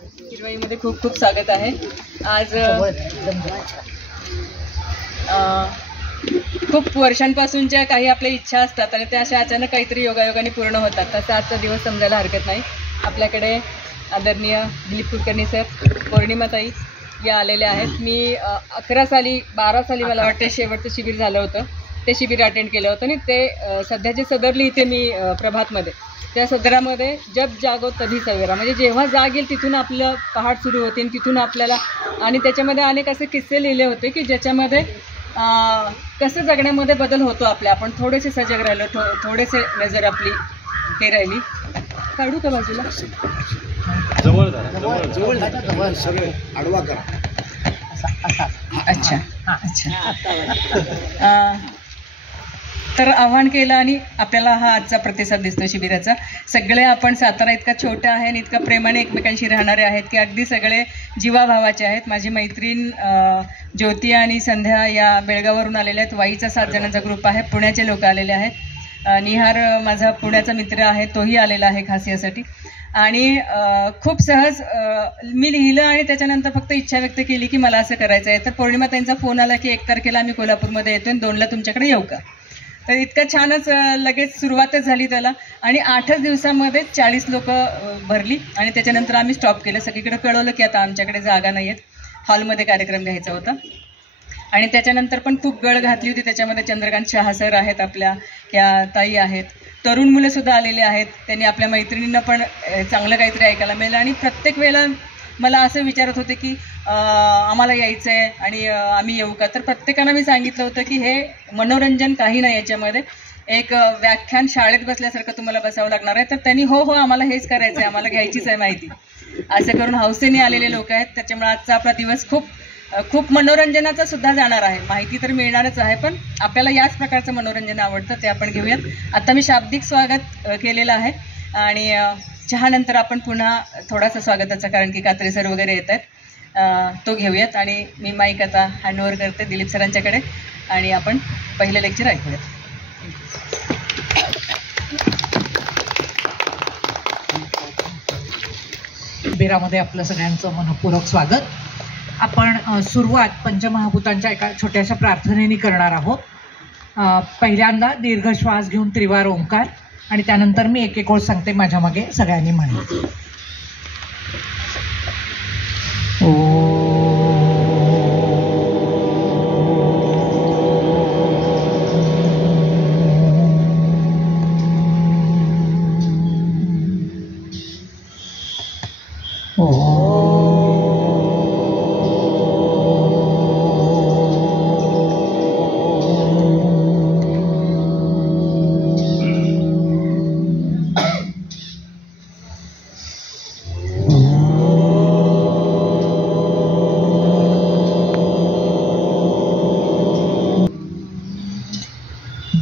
हिरवाईमध्ये खूप खूप स्वागत आहे. आज खूप वर्षांपासूनच्या काही आपल्या इच्छा असतात आणि त्या अशा अचानक काहीतरी योगायोगाने पूर्ण होतात. तसा आजचा दिवस समजायला हरकत नाही. आपल्याकडे आदरणीय दिलीप कुलकर्णी सर, पौर्णिमाताई या आलेल्या आहेत. मी 12 साली मला वाटतं शेवटचं शिबिर झालं होतं. ते शिबिर अटेंड केलं होतं आणि ते सध्याचे सदरली इथे मी प्रभातमध्ये, त्या सदरामध्ये जब जागो तभी सवेरा, म्हणजे जेव्हा जाग येईल तिथून आपलं पहाट सुरू होते आणि तिथून आपल्याला, आणि त्याच्यामध्ये अनेक असे किस्से लिहिले होते की ज्याच्यामध्ये कसं जगण्यामध्ये बदल होतो आपल्या. आपण थोडेसे सजग राहिलो, थोडेसे नजर आपली हे राहिली. काढू का बाजूला? जवळ सगळे आडवा करा. अच्छा अच्छा. तर आव्हान केलं आणि आपल्याला हा आजचा प्रतिसाद दिसतो शिबिराचा. सगळे आपण सातारा इतका छोटा आहे आणि इतका प्रेमाने एकमेकांशी राहणारे आहेत की अगदी सगळे जीवाभावाचे आहेत. माझी मैत्रीण ज्योती आणि संध्या या बेळगाववरून आलेल्या आहेत. वाईचा 7 जणांचा ग्रुप आहे. पुण्याचे लोक आलेले आहेत. निहार माझा पुण्याचा मित्र आहे, तोही आलेला आहे खास यासाठी. आणि खूप सहज मी लिहिलं आणि त्याच्यानंतर फक्त इच्छा व्यक्त केली की मला असं करायचं आहे. तर पौर्णिमा त्यांचा फोन आला की 1 तारखेला आम्ही कोल्हापूरमध्ये येतो आणि 2ला तुमच्याकडे येऊ का. तर इतकं छानच लगेच सुरुवातच झाली त्याला आणि 8च दिवसामध्ये 40 लोक भरली आणि त्याच्यानंतर आम्ही स्टॉप केलं. सगळीकडे कळवलं की आता आमच्याकडे जागा नाही आहेत, हॉलमध्ये कार्यक्रम घ्यायचा होता. आणि त्याच्यानंतर पण खूप गळ घातली होती. त्याच्यामध्ये चंद्रकांत शहा सर आहेत, आपल्या त्या ताई आहेत, तरुण मुलंसुद्धा आलेली आहेत. त्यांनी आपल्या मैत्रिणींना पण चांगलं काहीतरी ऐकायला मिळालं. आणि प्रत्येक वेळेला मला असं विचारत होते की आम्हाला यायचं आहे आणि आम्ही येऊ का. तर प्रत्येकानं मी सांगितलं होतं की हे मनोरंजन काही नाही, याच्यामध्ये एक व्याख्यान शाळेत बसल्यासारखं तुम्हाला बसावं लागणार आहे. तर त्यांनी हो आम्हाला हेच करायचं आहे, आम्हाला घ्यायचीच आहे माहिती, असं करून हौसेने आलेले लोक आहेत. त्याच्यामुळे आजचा आपला दिवस खूप मनोरंजनाचा सुद्धा जाणार आहे. माहिती तर मिळणारच आहे, पण आपल्याला याच प्रकारचं मनोरंजन आवडतं ते आपण घेऊयात. आता मी शाब्दिक स्वागत केलेलं आहे आणि चहानंतर आपण पुन्हा थोडासा स्वागताचा, कारण की कात्रे सर वगैरे येत आहेत, तो घेऊयात. आणि मी माईक आता हँडओव्हर करते दिलीप सरांच्याकडे आणि आपण पहिलं लेक्चर ऐकूयात. शिबिरामध्ये आपलं सगळ्यांचं मनपूर्वक स्वागत. आपण सुरुवात पंचमहाभूतांच्या एका छोट्याशा प्रार्थनेने करणार आहोत. पहिल्यांदा दीर्घ श्वास घेऊन त्रिवार ओंकार आणि त्यानंतर मी एक ओळ सांगते, माझ्या मागे सगळ्यांनी म्हणायचं.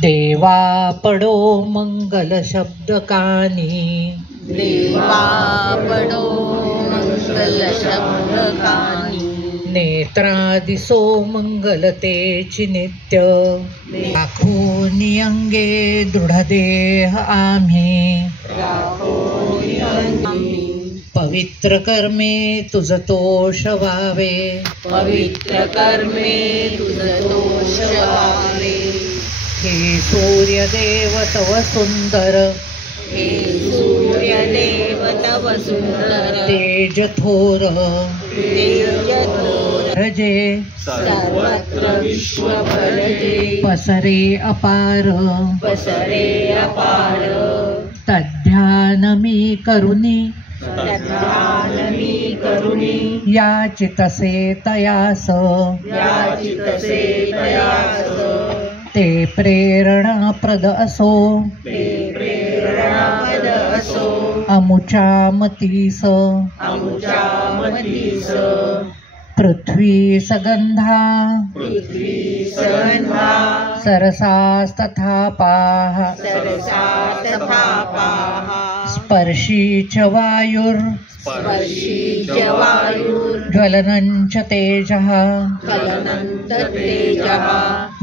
देवा पडो मंगल शब्द कानी, देवा पडो मंगल शब्द कानी, नेत्रा दिसो मंगल तेची नित्य, राखोनी अंगे दृढ देह आम्ही, राखोनी अंगे पवित्र कर्मे तुझ तोष व्हावे, पवित्र कर्मे तुझ तोष व्हावे. हे सूर्यदेव तव सुंदर, हे सूर्यदेव तव सुंदर, तेज थोर, तेज थोर, रजे सर्वत्र विश्व भरजे, पसरे अपार, पसरे अपार. तद्ध्यान मी करुनी, तद्ध्यानमी करुणी, याचितसे तयास, याचितसे तयास. ते प्रेरणाप्रद असो, ते प्रेरणापद असो, अमुच्या मतीस, आमच्या मतीस. पृथ्वी सगंधा, पृथ्वी सगंधा, सरसास्तथा पाह, सरसा तथा पाहा. स्पर्शी च वायुर् स्पर्शी च ज्वलनं च तेजः ज्वलनन्त तेजः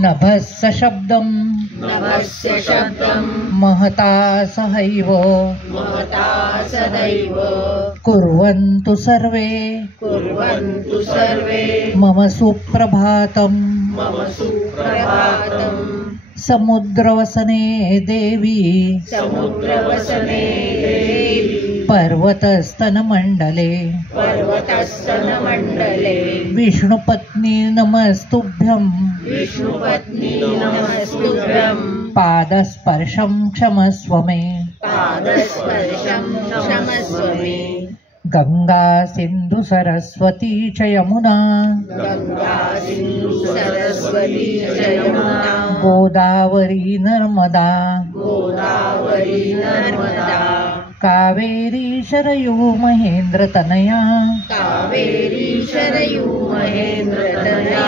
नभस्य शब्दं नभस्य शब्दं महता सहैव महता सदैव कुर्वन्तु सर्वे कुर्वन्तु सर्वे मम सुप्रभातम् मम सुप्रभातम् समुद्रवसने देवी समुद्रवसने देवी पर्वतस्तनमण्डले पर्वतस्तनमण्डले विष्णुपत्नी नमस्तुभ्यं विष्णुपत्नी नमस्तुभ्यं पादस्पर्शं क्षमस्व मे पादस्पर्शं क्षमस्व मे गंगा सिंधु सरस्वती च यमुना गंगा सिंधु सरस्वती च यमुना गोदावरी नर्मदा गोदावरी नर्मदा कावेरी शरयू महेंद्र तनया कावेरी शरयू महेंद्रतनया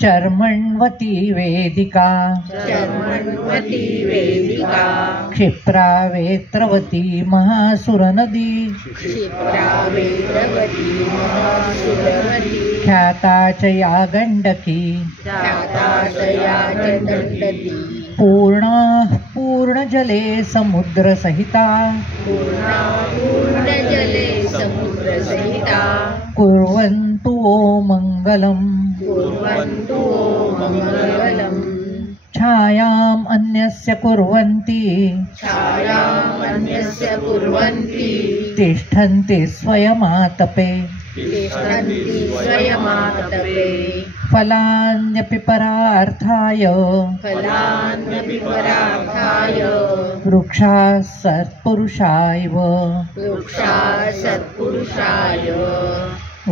चर्मण्वती वेदिका चर्मण्वती वेदिका क्षिप्रा वेत्रवती महासुरनदी क्षिप्रा वेदवती महासुरवती ख्याता च या गण्डकी ख्याताशया च दण्डती पूर्णजले समुद्रसहिता पूर्णजले समुद्रसहिता कुर्वन्तु वो मङ्गलम् कुर्वन्तु मङ्गलम् छायाम् अन्यस्य कुर्वन्ति छायामन्यस्य कुर्वन्ति तिष्ठन्ति स्वयमातपे तिष्ठन्ति स्वयमातपे फलान्यपि परार्थाय फलान्यपि परार्थाय वृक्षाः सत्पुरुषायव वृक्षा सत्पुरुषाय ॐ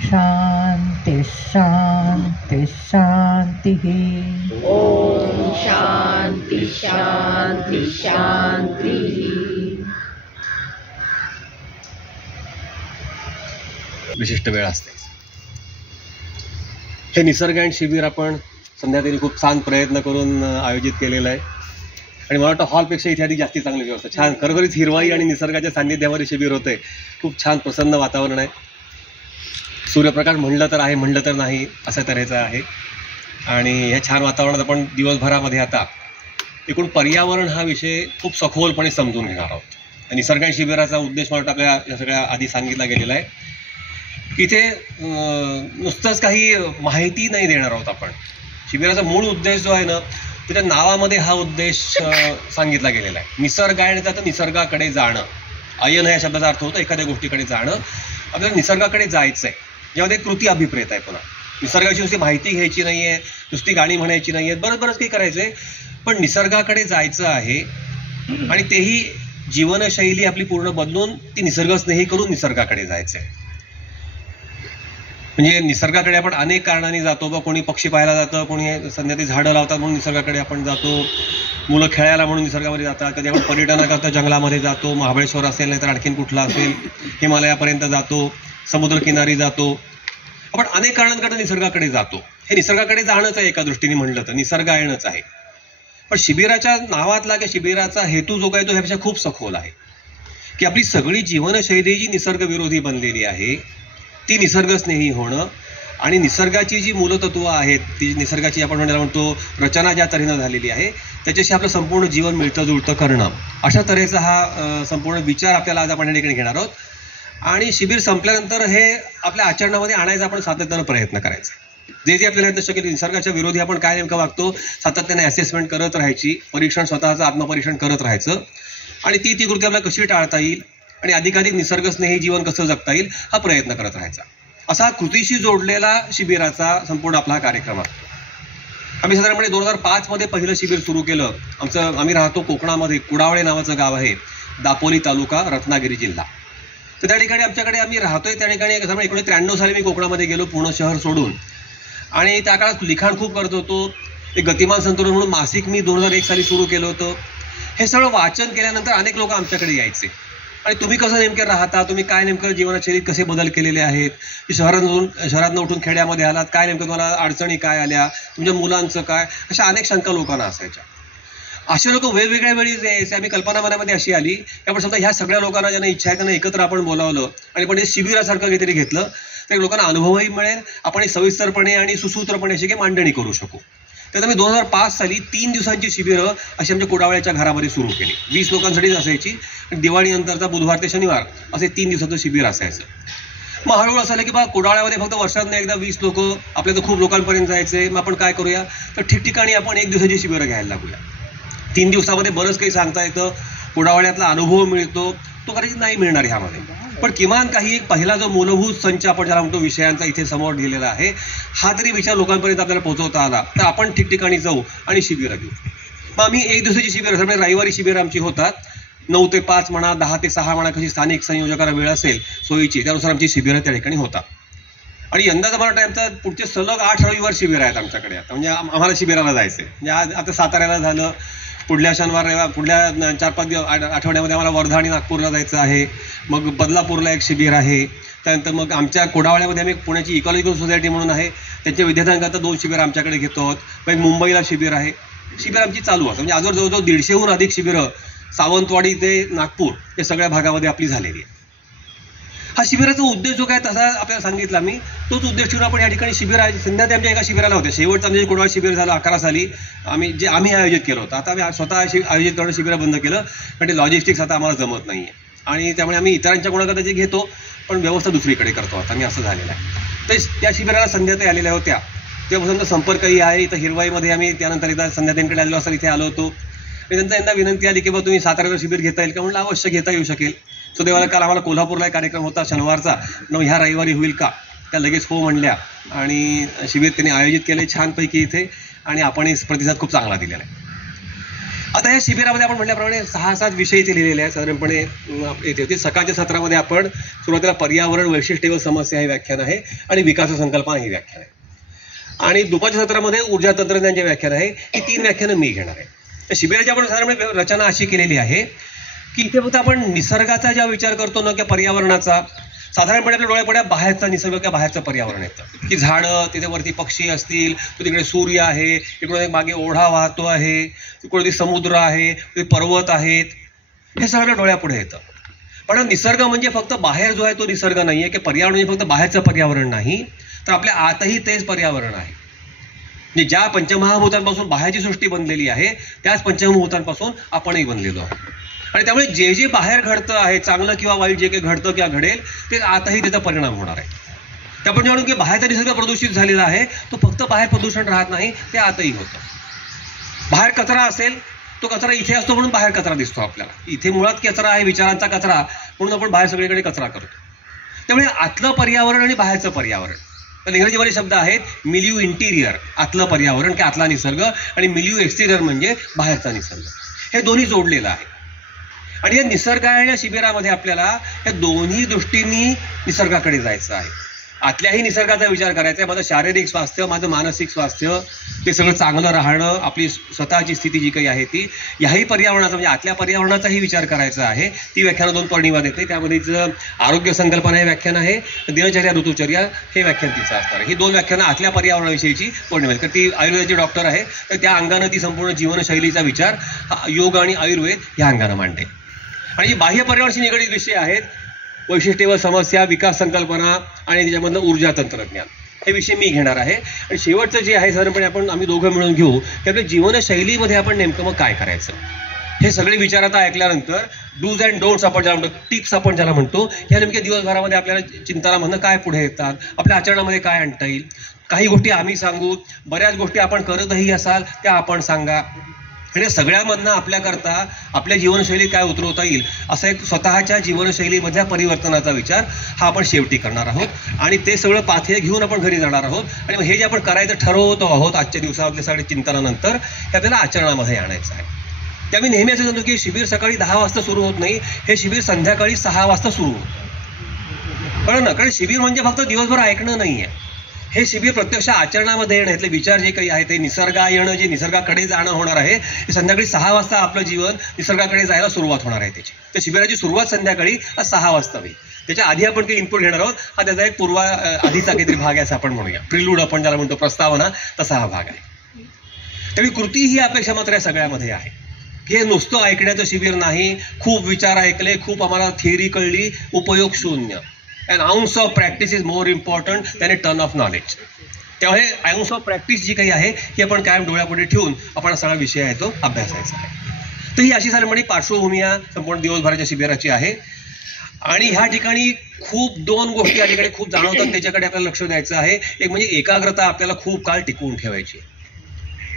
शान्ति शान्ति शान्तिः ॐ शान्ति शान्ति शान्तिः विशिष्ट वेळ असते. हे निसर्ग अँड शिबिर आपण संध्याकाळी खूप छान प्रयत्न करून आयोजित केलेलं आहे आणि मला वाटतं हॉलपेक्षा इथे आधी जास्ती चांगली व्यवस्था छान खरोखरीच हिरवाई आणि निसर्गाच्या सान्निध्यामध्ये शिबिर होतंय. खूप छान प्रसन्न वातावरण आहे. सूर्यप्रकाश म्हणलं तर आहे म्हणलं तर नाही अशा तऱ्हेचं आहे आणि ह्या छान वातावरणात आपण दिवसभरामध्ये आता एकूण पर्यावरण हा विषय खूप सखोलपणे समजून घेणार आहोत. निसर्ग अँड शिबिराचा उद्देश मला वाटतं आपल्या या सगळ्या आधी सांगितला गेलेला आहे. इथे नुसतंच काही माहिती नाही देणार आहोत आपण. शिबिराचा मूळ उद्देश जो आहे ना त्याच्या नावामध्ये हा उद्देश सांगितला गेलेला आहे. निसर्गायणाचा तर निसर्गाकडे जाणं. अयन या शब्दाचा अर्थ होतो एखाद्या गोष्टीकडे जाणं. आपल्याला निसर्गाकडे जायचं आहे ज्यामध्ये कृती अभिप्रेत आहे. पुन्हा निसर्गाची नुसती माहिती घ्यायची नाही आहे, नुसती गाणी म्हणायची नाही आहेत, बरंच काही करायचं आहे, पण निसर्गाकडे जायचं आहे आणि तेही जीवनशैली आपली पूर्ण बदलून ती निसर्गस्नेही करून निसर्गाकडे जायचं आहे. म्हणजे निसर्गाकडे आपण अनेक कारणांनी जातो. बघ कोणी पक्षी पाहायला जातं, कोणी संध्याकाळी झाडं लावतात म्हणून निसर्गाकडे आपण जातो, मुलं खेळायला म्हणून निसर्गामध्ये जातात, कधी आपण पर्यटनाकरता जंगलामध्ये जातो, महाबळेश्वर असेल नाही तर आणखीन कुठला असेल, हिमालयापर्यंत जातो, समुद्रकिनारी जातो. आपण अनेक कारणांकरता निसर्गाकडे जातो. हे निसर्गाकडे जाणंच आहे एका दृष्टीने म्हणलं तर निसर्गायणच आहे. पण शिबिराच्या नावातला किंवा शिबिराचा हेतू जो काय तो ह्यापेक्षा खूप सखोल आहे की आपली सगळी जीवनशैली जी निसर्गविरोधी बनलेली आहे ती निसर्गस्नेही होणं आणि निसर्गाची जी मूलतत्व आहेत ती निसर्गाची आपण म्हणतो रचना ज्या तऱ्हेनं झालेली आहे त्याच्याशी आपलं संपूर्ण जीवन मिळतं जुळतं करणं अशा तऱ्हेचा हा संपूर्ण विचार आपल्याला आज आपण या ठिकाणी घेणार आहोत. आणि शिबिर संपल्यानंतर हे आपल्या आचरणामध्ये आणायचा आपण सातत्यानं प्रयत्न करायचा. जे जे आपल्याला शक्य निसर्गाच्या विरोधी आपण काय नेमकं वागतो सातत्याने असेसमेंट करत राहायची, परीक्षण स्वतःचं आत्मपरीक्षण करत राहायचं आणि ती कृती आपल्याला कशी टाळता येईल आणि अधिकाधिक निसर्गस्नेही जीवन कसं जगता येईल हा प्रयत्न करत राहायचा. असा कृतीशी जोडलेला शिबिराचा संपूर्ण आपला हा कार्यक्रम आहे. आम्ही साधारणपणे 2005 मध्ये पहिलं शिबिर सुरू केलं. आम्ही राहतो कोकणामध्ये, कुडावळे नावाचं गाव आहे, दापोली तालुका, रत्नागिरी जिल्हा. तर त्या ठिकाणी आमच्याकडे आम्ही राहतोय त्या ठिकाणी 1993 साली मी कोकणामध्ये गेलो पूर्ण शहर सोडून आणि त्या काळात लिखाण खूप करत होतो. एक गतिमान संतुलन म्हणून मासिक मी 2001 साली सुरू केलं होतं. हे सगळं वाचन केल्यानंतर अनेक लोक आमच्याकडे यायचे आणि तुम्ही कसं नेमके राहता, तुम्ही काय नेमकं जीवनशैलीत कसे बदल केलेले आहेत, शहरातून उठून खेड्यामध्ये आलात, काय नेमकं तुम्हाला अडचणी काय आल्या, तुमच्या मुलांचं काय, अशा अनेक शंका लोकांना असायच्या. असे लोक वेगवेगळ्या वेळी यायचे. आम्ही कल्पना मनामध्ये अशी आली की आपण समजा ह्या सगळ्या लोकांना ज्यांना इच्छा आहे त्यांना एकत्र आपण बोलावलं आणि पण हे शिबिरासारखं काहीतरी घेतलं तर लोकांना अनुभवही मिळेल, आपण सविस्तरपणे आणि सुसूत्रपणे अशी काही मांडणी करू शकू. तर आम्ही 2005 साली 3 दिवसांची शिबिरं अशी आमच्या कुडावळ्याच्या घरामध्ये सुरू केली. 20 लोकांसाठीच असायची. दिवाळीनंतरचा बुधवार ते शनिवार असे 3 दिवसाचं शिबिर असायचं. मग हळूहळू असं आलं की बा कुडाळ्यामध्ये फक्त वर्षातून एकदा 20 लोक, आपल्या तर खूप लोकांपर्यंत जायचे. मग आपण काय करूया तर ठिकठिकाणी आपण 1 दिवसाची शिबिरं घ्यायला लागूया. 3 दिवसामध्ये बरंच काही सांगता येतं, कुडावळ्यातला अनुभव मिळतो, तो कदाचित नाही मिळणार ह्यामध्ये. पण किमान काही एक पहिला जो मूलभूत संच आपण ज्याला म्हणतो विषयांचा इथे समोर दिलेला आहे, हा तरी विचार लोकांपर्यंत आपल्याला पोहोचवता आला तर आपण ठिकठिकाणी जाऊ आणि शिबिरं घेऊ. मग आम्ही 1 दिवसाची शिबिरं, म्हणजे रविवारी शिबिरं आमची होतात. 9 ते 5 म्हणा, 10 ते 6 म्हणा, कशी स्थानिक संयोजकांना वेळ असेल सोयीची त्यानुसार आमची शिबिरं त्या ठिकाणी होतात. आणि यंदाचा मला टाईमचा पुढचे सलग 8 रविवार शिबिरं आहेत आमच्याकडे आता. म्हणजे आम्हाला शिबिराला जायचं आहे. म्हणजे आज आता साताऱ्याला झालं, पुढल्या शनिवार रविवार, पुढल्या 4-5 आठवड्यामध्ये आम्हाला वर्धा आणि नागपूरला जायचं आहे. मग बदलापूरला एक शिबिर आहे. त्यानंतर मग आमच्या कुडावळ्यामध्ये आम्ही पुण्याची इकॉलॉजिकल सोसायटी म्हणून आहे, त्यांच्या विद्यार्थ्यांकरता 2 शिबिरं आमच्याकडे घेतो आहोत. मग मुंबईला शिबिर आहे. शिबिर आमची चालू असतात. म्हणजे आजवर जवळजवळ 150हून अधिक शिबिरं सावंतवाडी ते नागपूर या सगळ्या भागामध्ये आपली झालेली आहे. हा शिबिराचा उद्देश जो काय तसा आपल्याला सांगितला मी, तोच उद्देश ठेवून आपण या ठिकाणी शिबिर आहे. सध्या ते आमच्या एका शिबिराला होते. शेवटचं आमचे कुडाळ शिबिर झालं 11 साली आम्ही आयोजित केलं होतं. आता आम्ही स्वतः आयोजित करणं शिबिरं बंद केलं, पण ते लॉजिस्टिक्स आता आम्हाला जमत नाही आहे आणि त्यामुळे आम्ही इतरांच्या कोणाकडे जे घेतो पण व्यवस्था दुसरीकडे करतो आता. आम्ही असं झालेलं आहे. तर त्या शिबिराला संध्याताई आलेल्या होत्या, तेव्हापासून संपर्कही आहे. इथं हिरवाईमध्ये आम्ही त्यानंतर एकदा संध्याताईंकडे आलेलो असताना इथे आलो होतो. त्यांना यंदा विनंती आली की बा तुम्ही साताऱ्यावर शिबिर घेता येईल का? म्हणलं अवश्य घेता येऊ शकेल. सुदैवाला काल आम्हाला कोल्हापूरला एक कार्यक्रम होता शनिवारचा, ह्या रविवारी होईल का? त्या लगेच हो म्हणल्या आणि शिबिर त्यांनी आयोजित केले छानपैकी इथे आणि आपणही प्रतिसाद खूप चांगला दिलेला आहे. आता या शिबिरामध्ये आपण म्हटल्याप्रमाणे 6-7 विषय इथे लिहिलेले आहेत साधारणपणे येथे होते. सकाळच्या सत्रामध्ये आपण सुरुवातीला पर्यावरण, वैशिष्ट्य व समस्या हे व्याख्यान आहे आणि विकास संकल्पना ही व्याख्यान आहे. आणि दुपारच्या सत्रामध्ये ऊर्जा तंत्रज्ञानचे व्याख्यान आहे. ही 3 व्याख्यानं मी घेणार आहे. तर शिबिराची आपण साधारणपणे रचना अशी केलेली आहे की इथे फक्त आपण निसर्गाचा जेव्हा विचार करतो ना किंवा पर्यावरणाचा, साधारणपणे आपल्या डोळ्यापुढे बाहेरचा निसर्ग किंवा बाहेरचं पर्यावरण येतं की झाडं, तिथे वरती पक्षी असतील, तो तिकडे सूर्य आहे, इकडे मागे ओढा वाहतो आहे, तिकडे समुद्र आहे, तिथे पर्वत आहेत, हे सगळं डोळ्यापुढे येतं. पण निसर्ग म्हणजे फक्त बाहेर जो आहे तो निसर्ग नाही आहे, की पर्यावरण म्हणजे फक्त बाहेरचं पर्यावरण नाही, तर आपल्या आतही तेच पर्यावरण आहे. म्हणजे ज्या पंचमहाभूतांपासून बाहेरची सृष्टी बनलेली आहे त्याच पंचमहाभूतांपासून आपणही बनलेलो आहोत. आणि त्यामुळे जे जे बाहेर घडतं आहे, चांगलं किंवा वाईट जे काही घडतं किंवा घडेल, ते आतही त्याचा परिणाम होणार आहे. ते आपण जाणून की बाहेरचा निसर्ग प्रदूषित झालेला आहे, तो फक्त बाहेर प्रदूषण राहत नाही, ते आतही होतं. बाहेर कचरा असेल, तो कचरा इथे असतो म्हणून बाहेर कचरा दिसतो आपल्याला. इथे मुळात कचरा आहे, विचारांचा कचरा, म्हणून आपण बाहेर सगळीकडे कचरा करतो. त्यामुळे आतलं पर्यावरण आणि बाहेरचं पर्यावरण, तर इंग्रजीमध्ये शब्द आहेत मिलियू इंटिरियर, आतलं पर्यावरण की आतला निसर्ग, आणि मिलियू एक्सटिरियर म्हणजे बाहेरचा निसर्ग. हे दोन्ही जोडलेलं आहे. आणि या निसर्गाच्या शिबिरामध्ये आपल्याला या दोन्ही दृष्टींनी निसर्गाकडे जायचं आहे. आतल्याही निसर्गाचा विचार करायचा आहे. माझं शारीरिक स्वास्थ्य, माझं मानसिक स्वास्थ्य, ते सगळं चांगलं राहणं, आपली स्वतःची स्थिती जी काही आहे ती, याही पर्यावरणाचा म्हणजे आतल्या पर्यावरणाचाही विचार करायचा आहे. ती व्याख्यानं 2 पौर्णिमा देते. त्यामध्येच आरोग्य संकल्पना हे व्याख्यान आहे, दिनचर्या ऋतुचर्या हे व्याख्यान तिचं असणार आहे. ही 2 व्याख्यानं आतल्या पर्यावरणाविषयीची पौर्णिमा, तर ती आयुर्वेदाची डॉक्टर आहे, तर त्या अंगानं ती संपूर्ण जीवनशैलीचा विचार योग आणि आयुर्वेद या अंगानं मांडते. आणि बाह्य पर्यावरणाशी निगडीत विषय आहेत वैशिष्ट्य व समस्या, विकास संकल्पना आणि त्याच्यामधलं ऊर्जा तंत्रज्ञान, हे विषय मी घेणार आहे. आणि शेवटचं जे आहे साधारणपणे आम्ही दोघं मिळून घेऊ की आपल्या जीवनशैलीमध्ये आपण नेमकं मग काय करायचं. हे सगळे विचार आता ऐकल्यानंतर डूज अँड डोंट्स आपण ज्याला म्हणतो, टिप्स आपण ज्याला म्हणतो, ह्या नेमक्या दिवसभरामध्ये आपल्याला चिंतनामधनं काय पुढे येतात, आपल्या आचरणामध्ये काय आणता येईल. काही गोष्टी आम्ही सांगू, बऱ्याच गोष्टी आपण करतही असाल त्या आपण सांगा. आणि सगळ्यामधनं आपल्याकरता आपल्या जीवनशैलीत काय उतरवता येईल असा एक स्वतःच्या जीवनशैलीमधल्या परिवर्तनाचा विचार हा आपण शेवटी करणार आहोत. आणि ते सगळं पाथेय घेऊन आपण घरी जाणार आहोत. आणि मग हे जे आपण करायचं ठरवतो आहोत आजच्या दिवसातल्या सगळ्या चिंतनानंतर, हे आपल्याला आचरणामध्ये आणायचं आहे. त्यामुळे नेहमी असं सांगतो की शिबिर सकाळी 10 वाजता सुरू होत नाही, हे शिबिर संध्याकाळी 6 वाजता सुरू होतं. कळलं ना? कारण शिबिर म्हणजे फक्त दिवसभर ऐकणं नाही आहे. हे शिबिर प्रत्यक्ष आचरणामध्ये येणं, यातले विचार जे काही आहे ते निसर्गा येणं, जे निसर्गाकडे जाणं होणार आहे, हे संध्याकाळी 6 वाजता आपलं जीवन निसर्गाकडे जायला सुरुवात होणार आहे त्याची. तर शिबिराची सुरुवात संध्याकाळी 6 वाजता होईल. त्याच्या आधी आपण काही इनपुट घेणार आहोत. हा त्याचा एक आधीचा काहीतरी भाग आहे असं आपण म्हणूया, प्रिलूड आपण ज्याला म्हणतो, प्रस्तावना, तसा हा भाग आहे. त्यामुळे कृती ही अपेक्षा मात्र या सगळ्यामध्ये आहे. हे नुसतं ऐकण्याचं शिबिर नाही, खूप विचार ऐकले, खूप आम्हाला थिअरी कळली, उपयोग शून्य. And ounce of practice is more important than a ton of knowledge. त्यामुळे आउन्स ऑफ प्रॅक्टिस जी काही आहे ही आपण कायम डोळ्यापुढे ठेवून आपण सगळा विषय आहे तो अभ्यासायचा आहे. तर ही अशी साधारणपणे पार्श्वभूमी या संपूर्ण दिवसभराच्या शिबिराची आहे. आणि ह्या ठिकाणी खूप 2 गोष्टी या ठिकाणी खूप जाणवतात, त्याच्याकडे आपल्याला लक्ष द्यायचं आहे. एक म्हणजे एकाग्रता आपल्याला खूप काळ टिकवून ठेवायची.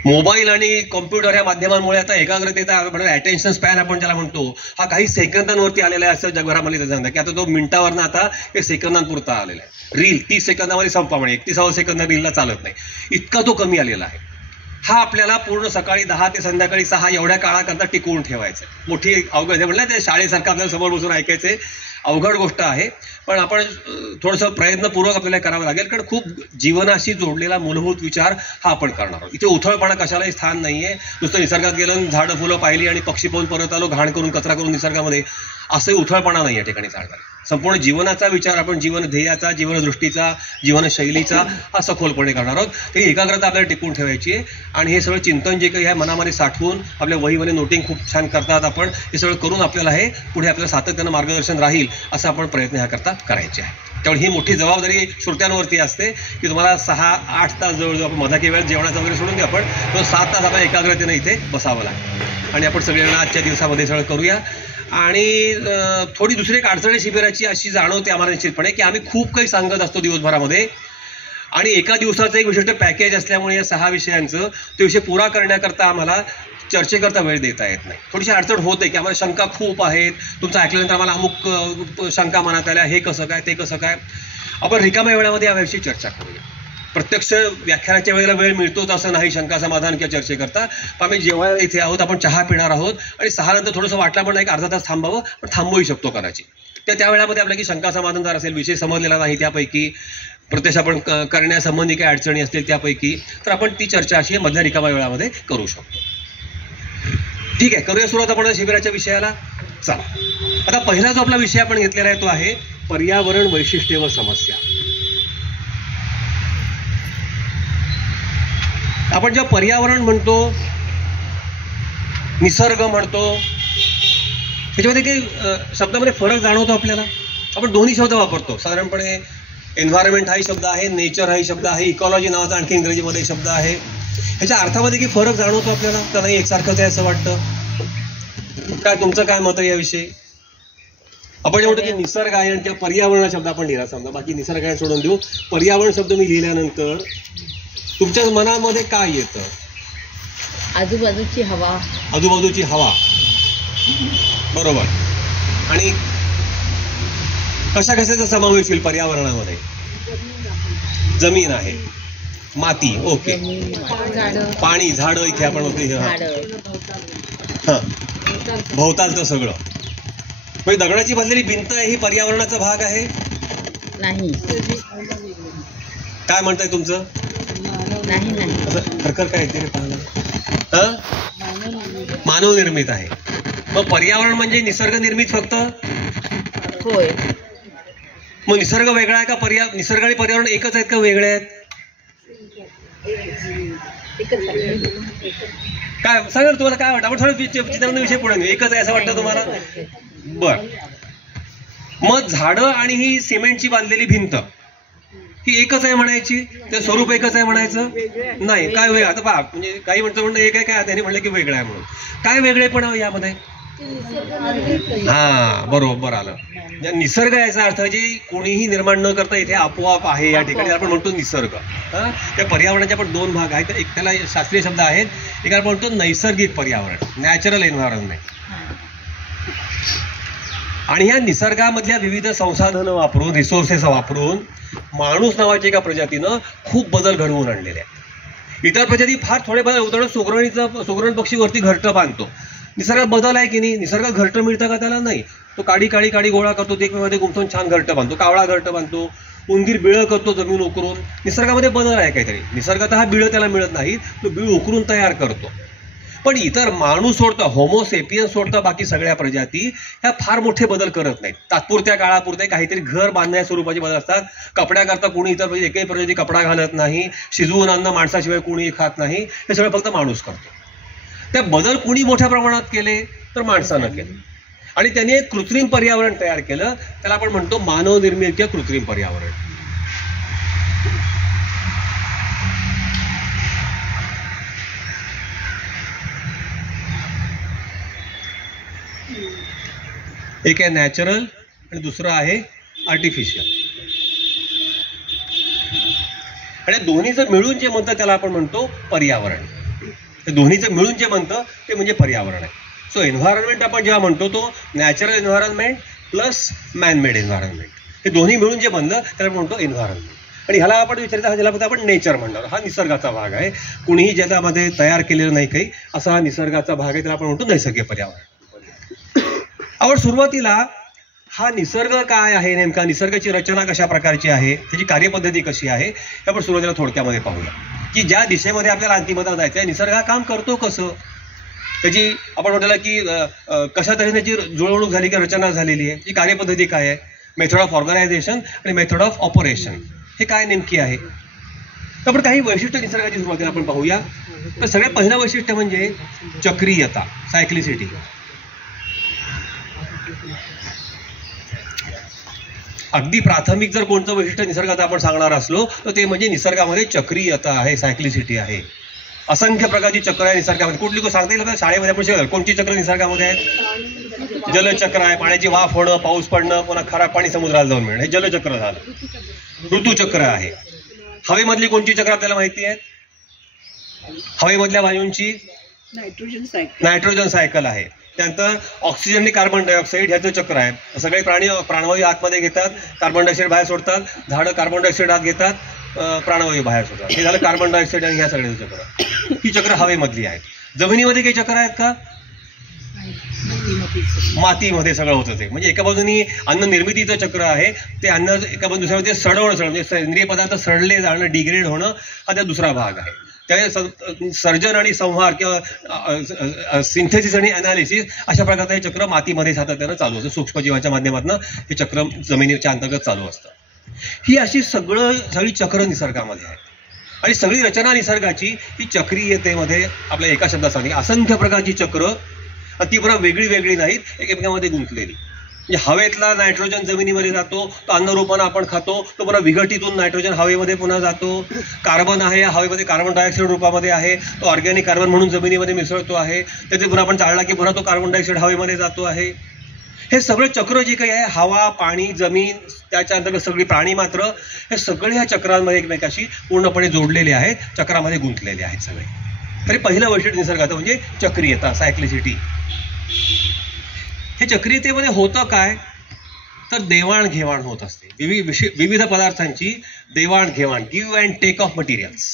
मोबाईल आणि कॉम्प्युटर या माध्यमांमुळे आता एकाग्रतेचा अटेन्शन स्पॅन आपण ज्याला म्हणतो हा काही सेकंदांवरती आलेला आहे असं जगभरामध्ये सांगतात की आता तो मिनिटावरनं आता हे सेकंदांपुरता आलेला आहे. रील 30 सेकंदामध्ये संपवा म्हणे, 31 सेकंद रीलला चालत नाही, इतका तो कमी आलेला आहे. हा आपल्याला पूर्ण सकाळी 10 ते संध्याकाळी 6 एवढ्या काळाकरता टिकवून ठेवायचं. मोठी अवघड आहे म्हणलं, ते शाळेसारखं आपल्याला समोर बसून ऐकायचे, अवघड गोष्ट आहे. पण आपण थोडंसं प्रयत्नपूर्वक आपल्याला करावं लागेल, कारण खूप जीवनाशी जोडलेला मूलभूत विचार हा आपण करणार आहोत. इथे उथळपणा कशालाही स्थान नाहीये. नुसतं निसर्गात गेलं, झाडं फुलं पाहिली आणि पक्षी पाहून परत आलो, घाण करून कचरा करून निसर्गामध्ये, असंही उथळपणा नाही या ठिकाणी चालणार. संपूर्ण जीवनाचा विचार आपण जीवन ध्येयाचा, जीवनदृष्टीचा, जीवनशैलीचा हा सखोलपणे करणार आहोत. ही एकाग्रता आपल्याला टिकवून ठेवायची आहे. आणि हे सगळं चिंतन जे काही आहे मनामध्ये साठवून आपल्या वहीमध्ये नोटिंग खूप छान करतात आपण, हे सगळं करून आपल्याला हे पुढे आपल्याला सातत्यानं मार्गदर्शन राहील असा आपण प्रयत्न ह्या करता करायचे आहे. त्यामुळे ही मोठी जबाबदारी श्रोत्यांवरती असते की तुम्हाला 6-8 तास जवळजवळ आपण मधाकी वेळेत जेवणाचा वगैरे सोडून द्या, आपण 7 तास आपल्याला एकाग्रतेनं इथे बसावं लागेल. आणि आपण सगळ्यांना आजच्या दिवसामध्ये सगळं करूया. आणि थोडी दुसरी एक अडचणी शिबिराची अशी जाणवते आम्हाला निश्चितपणे की आम्ही खूप काही सांगत असतो दिवसभरामध्ये, आणि एका दिवसाचं एक विशिष्ट पॅकेज असल्यामुळे या 6 विषयांचं ते विषय पुरा करण्याकरता आम्हाला चर्चेकरता वेळ देता येत नाही. थोडीशी अडचण होते की आम्हाला शंका खूप आहेत, तुमचं ऐकल्यानंतर आम्हाला अमुक शंका मनात आल्या, हे कसं काय ते कसं काय. आपण रिकाम्या वेळामध्ये याविषयी चर्चा करूया. प्रत्यक्ष व्याख्यानाच्या वेळेला वेळ मिळतोच असं नाही शंका समाधान किंवा चर्चेकरता. पण आम्ही जेव्हा इथे आहोत, आपण चहा पिणार आहोत आणि 6 नंतर थोडंसं वाटलं पण एक अर्धा तास थांबावं, पण थांबवूही शकतो कदाचित. त्या वेळामध्ये आपल्या की शंका समाधान जर असेल, विषय समजलेला नाही त्यापैकी, प्रत्यक्ष आपण करण्यासंबंधी काही अडचणी असतील त्यापैकी, तर आपण ती चर्चा अशी मधल्या रिकाम्या वेळामध्ये करू शकतो. ठीक आहे, करूया सुरुवात आपण शिबिराच्या विषयाला. चला, आता पहिला जो आपला विषय आपण घेतलेला आहे तो आहे पर्यावरण वैशिष्ट्ये व समस्या. आपण जेव्हा पर्यावरण म्हणतो, निसर्ग म्हणतो, त्याच्यामध्ये काही शब्दामध्ये फरक जाणवतो आपल्याला. आपण दोन्ही शब्द वापरतो साधारणपणे. एन्व्हायरमेंट हाही शब्द आहे, नेचर हाही शब्द आहे, इकॉलॉजी नावाचा आणखी इंग्रजीमध्ये शब्द आहे. ह्याच्या अर्थामध्ये काही फरक जाणवतो आपल्याला का नाही एकसारखंच आहे असं वाटतं? काय तुमचं काय मत आहे याविषयी? आपण जे म्हणतो की निसर्ग आहे आणि पर्यावरण शब्द आपण लिहिला, समजा बाकी निसर्ग आहे सोडून देऊ, पर्यावरण शब्द मी लिहिल्यानंतर तुमच्या मनामध्ये काय येतं? आजूबाजूची हवा. आजूबाजूची हवा, बरोबर. आणि कशा कशाचा समावेश होईल पर्यावरणामध्ये? जमीन आहे, माती, ओके, पाणी, झाडं, इथे आपण होते हा, भोवतालचं सगळं. म्हणजे दगडाची बांधलेली भिंत आहे ही पर्यावरणाचा भाग आहे? नाही. काय म्हणताय तुमचं? असं खरखर काय येते रे पाहायला? मानवनिर्मित आहे. मग पर्यावरण म्हणजे निसर्ग निर्मित फक्त? होय. मग निसर्ग वेगळा आहे का? निसर्ग आणि पर्यावरण एकच आहेत का वेगळे आहेत? काय सांगा तुम्हाला काय वाटतं? आपण थोडं विषय पुढे घेऊ. एकच आहे असं वाटतं तुम्हाला? बर. मग झाडं आणि ही सिमेंटची बांधलेली भिंत ही एकच आहे म्हणायची? ते स्वरूप एकच आहे म्हणायचं? नाही. काय वेगळं? आता पहा, म्हणजे काही म्हणणं एक आहे, काय त्यांनी म्हणलं की वेगळं आहे म्हणून. काय वेगळेपण यामध्ये? हा, बरोबर आलं. निसर्ग याचा अर्थ जे कोणीही निर्माण न करता इथे आपोआप आहे या ठिकाणी आपण म्हणतो निसर्ग. त्या पर्यावरणाचे आपण 2 भाग आहेत. एक त्याला शास्त्रीय शब्द आहेत, एक आपण म्हणतो नैसर्गिक पर्यावरण, नॅचरल एन्व्हायरमेंट. आणि या निसर्गामधल्या विविध संसाधनं वापरून, रिसोर्सेस वापरून माणूस नावाच्या एका प्रजातीनं खूप बदल घडवून आणलेले आहेत. इतर प्रजाती फार थोडे बदल, उदाहरण सुगरण पक्षी वरती घरटं बांधतो. निसर्गात बदल आहे की नाही? निसर्गात घरटं मिळतं का? त्याला नाही. तो काडी गोळा करतो, ते एकमेकांमध्ये गुंतवून छान घरटं बांधतो. कावळा घरटं बांधतो, उंदीर बिळं करतो जमीन उकरून. निसर्गामध्ये बदल आहे काहीतरी. निसर्गात हा बिळं त्याला मिळत नाही, तो बिळ उकरून तयार करतो. पण इतर माणूस सोडता, होमोसेपियन्स सोडता बाकी सगळ्या प्रजाती ह्या फार मोठे बदल करत नाहीत. तात्पुरत्या काळापुरते काहीतरी घर बांधण्या स्वरूपाचे बदल असतात. कपड्याकरता कोणी इतर एकही प्रजाती कपडा घालत नाही. शिजवून अन्न माणसाशिवाय कोणी खात नाही. हे सगळं फक्त माणूस करतो. त्या बदल कुणी मोठ्या प्रमाणात केले तर माणसानं केले आणि त्यांनी एक कृत्रिम पर्यावरण तयार केलं, त्याला आपण म्हणतो मानवनिर्मित किंवा कृत्रिम पर्यावरण. एक आहे नॅचरल आणि दुसरं आहे आर्टिफिशियल. आणि दोन्हीचं मिळून जे म्हणतं त्याला आपण म्हणतो पर्यावरण. हे दोन्हीचं मिळून जे म्हणतं ते म्हणजे पर्यावरण आहे. सो एन्व्हायरमेंट आपण जेव्हा म्हणतो तो natural environment plus man-made environment, हे दोन्ही मिळून जे बनलं त्याला म्हणतो एन्व्हायरमेंट. आणि ह्याला आपण विचारायचं ज्याला फक्त आपण नेचर म्हणणार, हा निसर्गाचा भाग आहे. कुणीही ज्याच्यामध्ये तयार केलेलं नाही काही, असा हा निसर्गाचा भाग आहे, त्याला आपण म्हणतो नैसर्गिक पर्यावरण. आपण सुरुवातीला हा निसर्ग काय आहे, नेमका निसर्गाची रचना कशा प्रकारची आहे, त्याची कार्यपद्धती कशी आहे, हे आपण सुरुवातीला थोडक्यामध्ये पाहूया. की ज्या दिशेमध्ये आपल्याला अंतिमता जायचं आहे, निसर्ग हा काम करतो कसं, त्याची आपण म्हटलं की कशा तऱ्हेने त्याची जुळवणूक झाली की रचना झालेली आहे, त्याची कार्यपद्धती काय आहे, मेथड ऑफ ऑर्गनायझेशन आणि मेथड ऑफ ऑपरेशन हे काय नेमकी आहे. तर आपण काही वैशिष्ट्य निसर्गाची सुरुवातीला आपण पाहूया. तर सगळ्यात पहिलं वैशिष्ट्य म्हणजे चक्रीयता, सायक्लिसिटी. अगदी प्राथमिक जर कोणतं वैशिष्ट्य निसर्गाचं आपण सांगणार असलो तर ते म्हणजे निसर्गामध्ये चक्रीयता आहे, सायक्लिसिटी आहे. असंख्य प्रकारची चक्र आहे निसर्गामध्ये. कुठली सांगता येईल का? शाळेमध्ये आपण शिकलो कोणती चक्र निसर्गामध्ये आहेत? जलचक्र आहे, पाण्याची वाफ होणं, पाऊस पडणं, पुन्हा खराब पाणी समुद्राला जाऊन मिळणं, हे जलचक्र झालं. ऋतुचक्र आहे. हवेमधली कोणती चक्र आपल्याला माहिती आहेत? हवेमधल्या वायूंची नायट्रोजन सायकल आहे. त्यानंतर ऑक्सिजन आणि कार्बन डायऑक्साईड ह्याचं चक्र आहे. सगळे प्राणवायू आतमध्ये घेतात, कार्बन डायऑक्साईड बाहेर सोडतात, झाडं कार्बन डायऑक्साईड आत घेतात, प्राणवायू बाहेर सोडतात. हे झालं कार्बन डायऑक्साईड आणि ह्या सगळ्याचं चक्र. ही चक्र हवेमधली आहेत. जमिनीमध्ये काही चक्र आहेत का? मातीमध्ये सगळं होतं ते. म्हणजे एका बाजूनी अन्न निर्मितीचं चक्र आहे, ते अन्न एका बाजू दुसऱ्या बाजूला सडवणं, म्हणजे सेंद्रिय पदार्थ सडले जाणं, डिग्रेड होणं, हा त्या दुसरा भाग आहे. त्या सर्जन आणि संहार किंवा सिंथेसिस आणि अनालिसिस अशा प्रकारचं हे चक्र मातीमध्ये सातत्यानं चालू असतं. सूक्ष्मजीवाच्या माध्यमातून हे चक्र जमिनीच्या अंतर्गत चालू असतं. ही अशी सगळी चक्र निसर्गामध्ये आहे. आणि सगळी रचना निसर्गाची ही चक्रीयतेमध्ये आपल्या एका शब्दात सांगते. असंख्य प्रकारची चक्र, ती पुन्हा वेगळी वेगळी नाहीत, एकमेकांमध्ये गुंतलेली. म्हणजे हवेतला नायट्रोजन जमिनीमध्ये जातो, तो अन्नरूपानं आपण खातो, तो पुन्हा विघटितून नायट्रोजन हवेमध्ये पुन्हा जातो. कार्बन आहे, हवेमध्ये कार्बन डायऑक्साईड रूपामध्ये आहे, तो ऑर्गॅनिक कार्बन म्हणून जमिनीमध्ये मिसळतो आहे. त्याचे पुन्हा आपण जाळला की पुन्हा तो कार्बन डायऑक्साईड हवेमध्ये जातो आहे. हे सगळं चक्र जे काही आहे, हवा, पाणी, जमीन, त्याच्या अंतर्गत सगळी प्राणी मात्र, हे सगळे ह्या चक्रांमध्ये एकमेकाशी पूर्णपणे जोडलेले आहेत, चक्रामध्ये गुंतलेले आहेत सगळे. तरी पहिलं वैशिष्ट्य निसर्गाचं म्हणजे चक्रीयता, सायक्लिसिटी. हे चक्रीयतेमध्ये होतं काय, तर देवाणघेवाण होत असते. विविध पदार्थांची देवाणघेवाण, give and take of materials,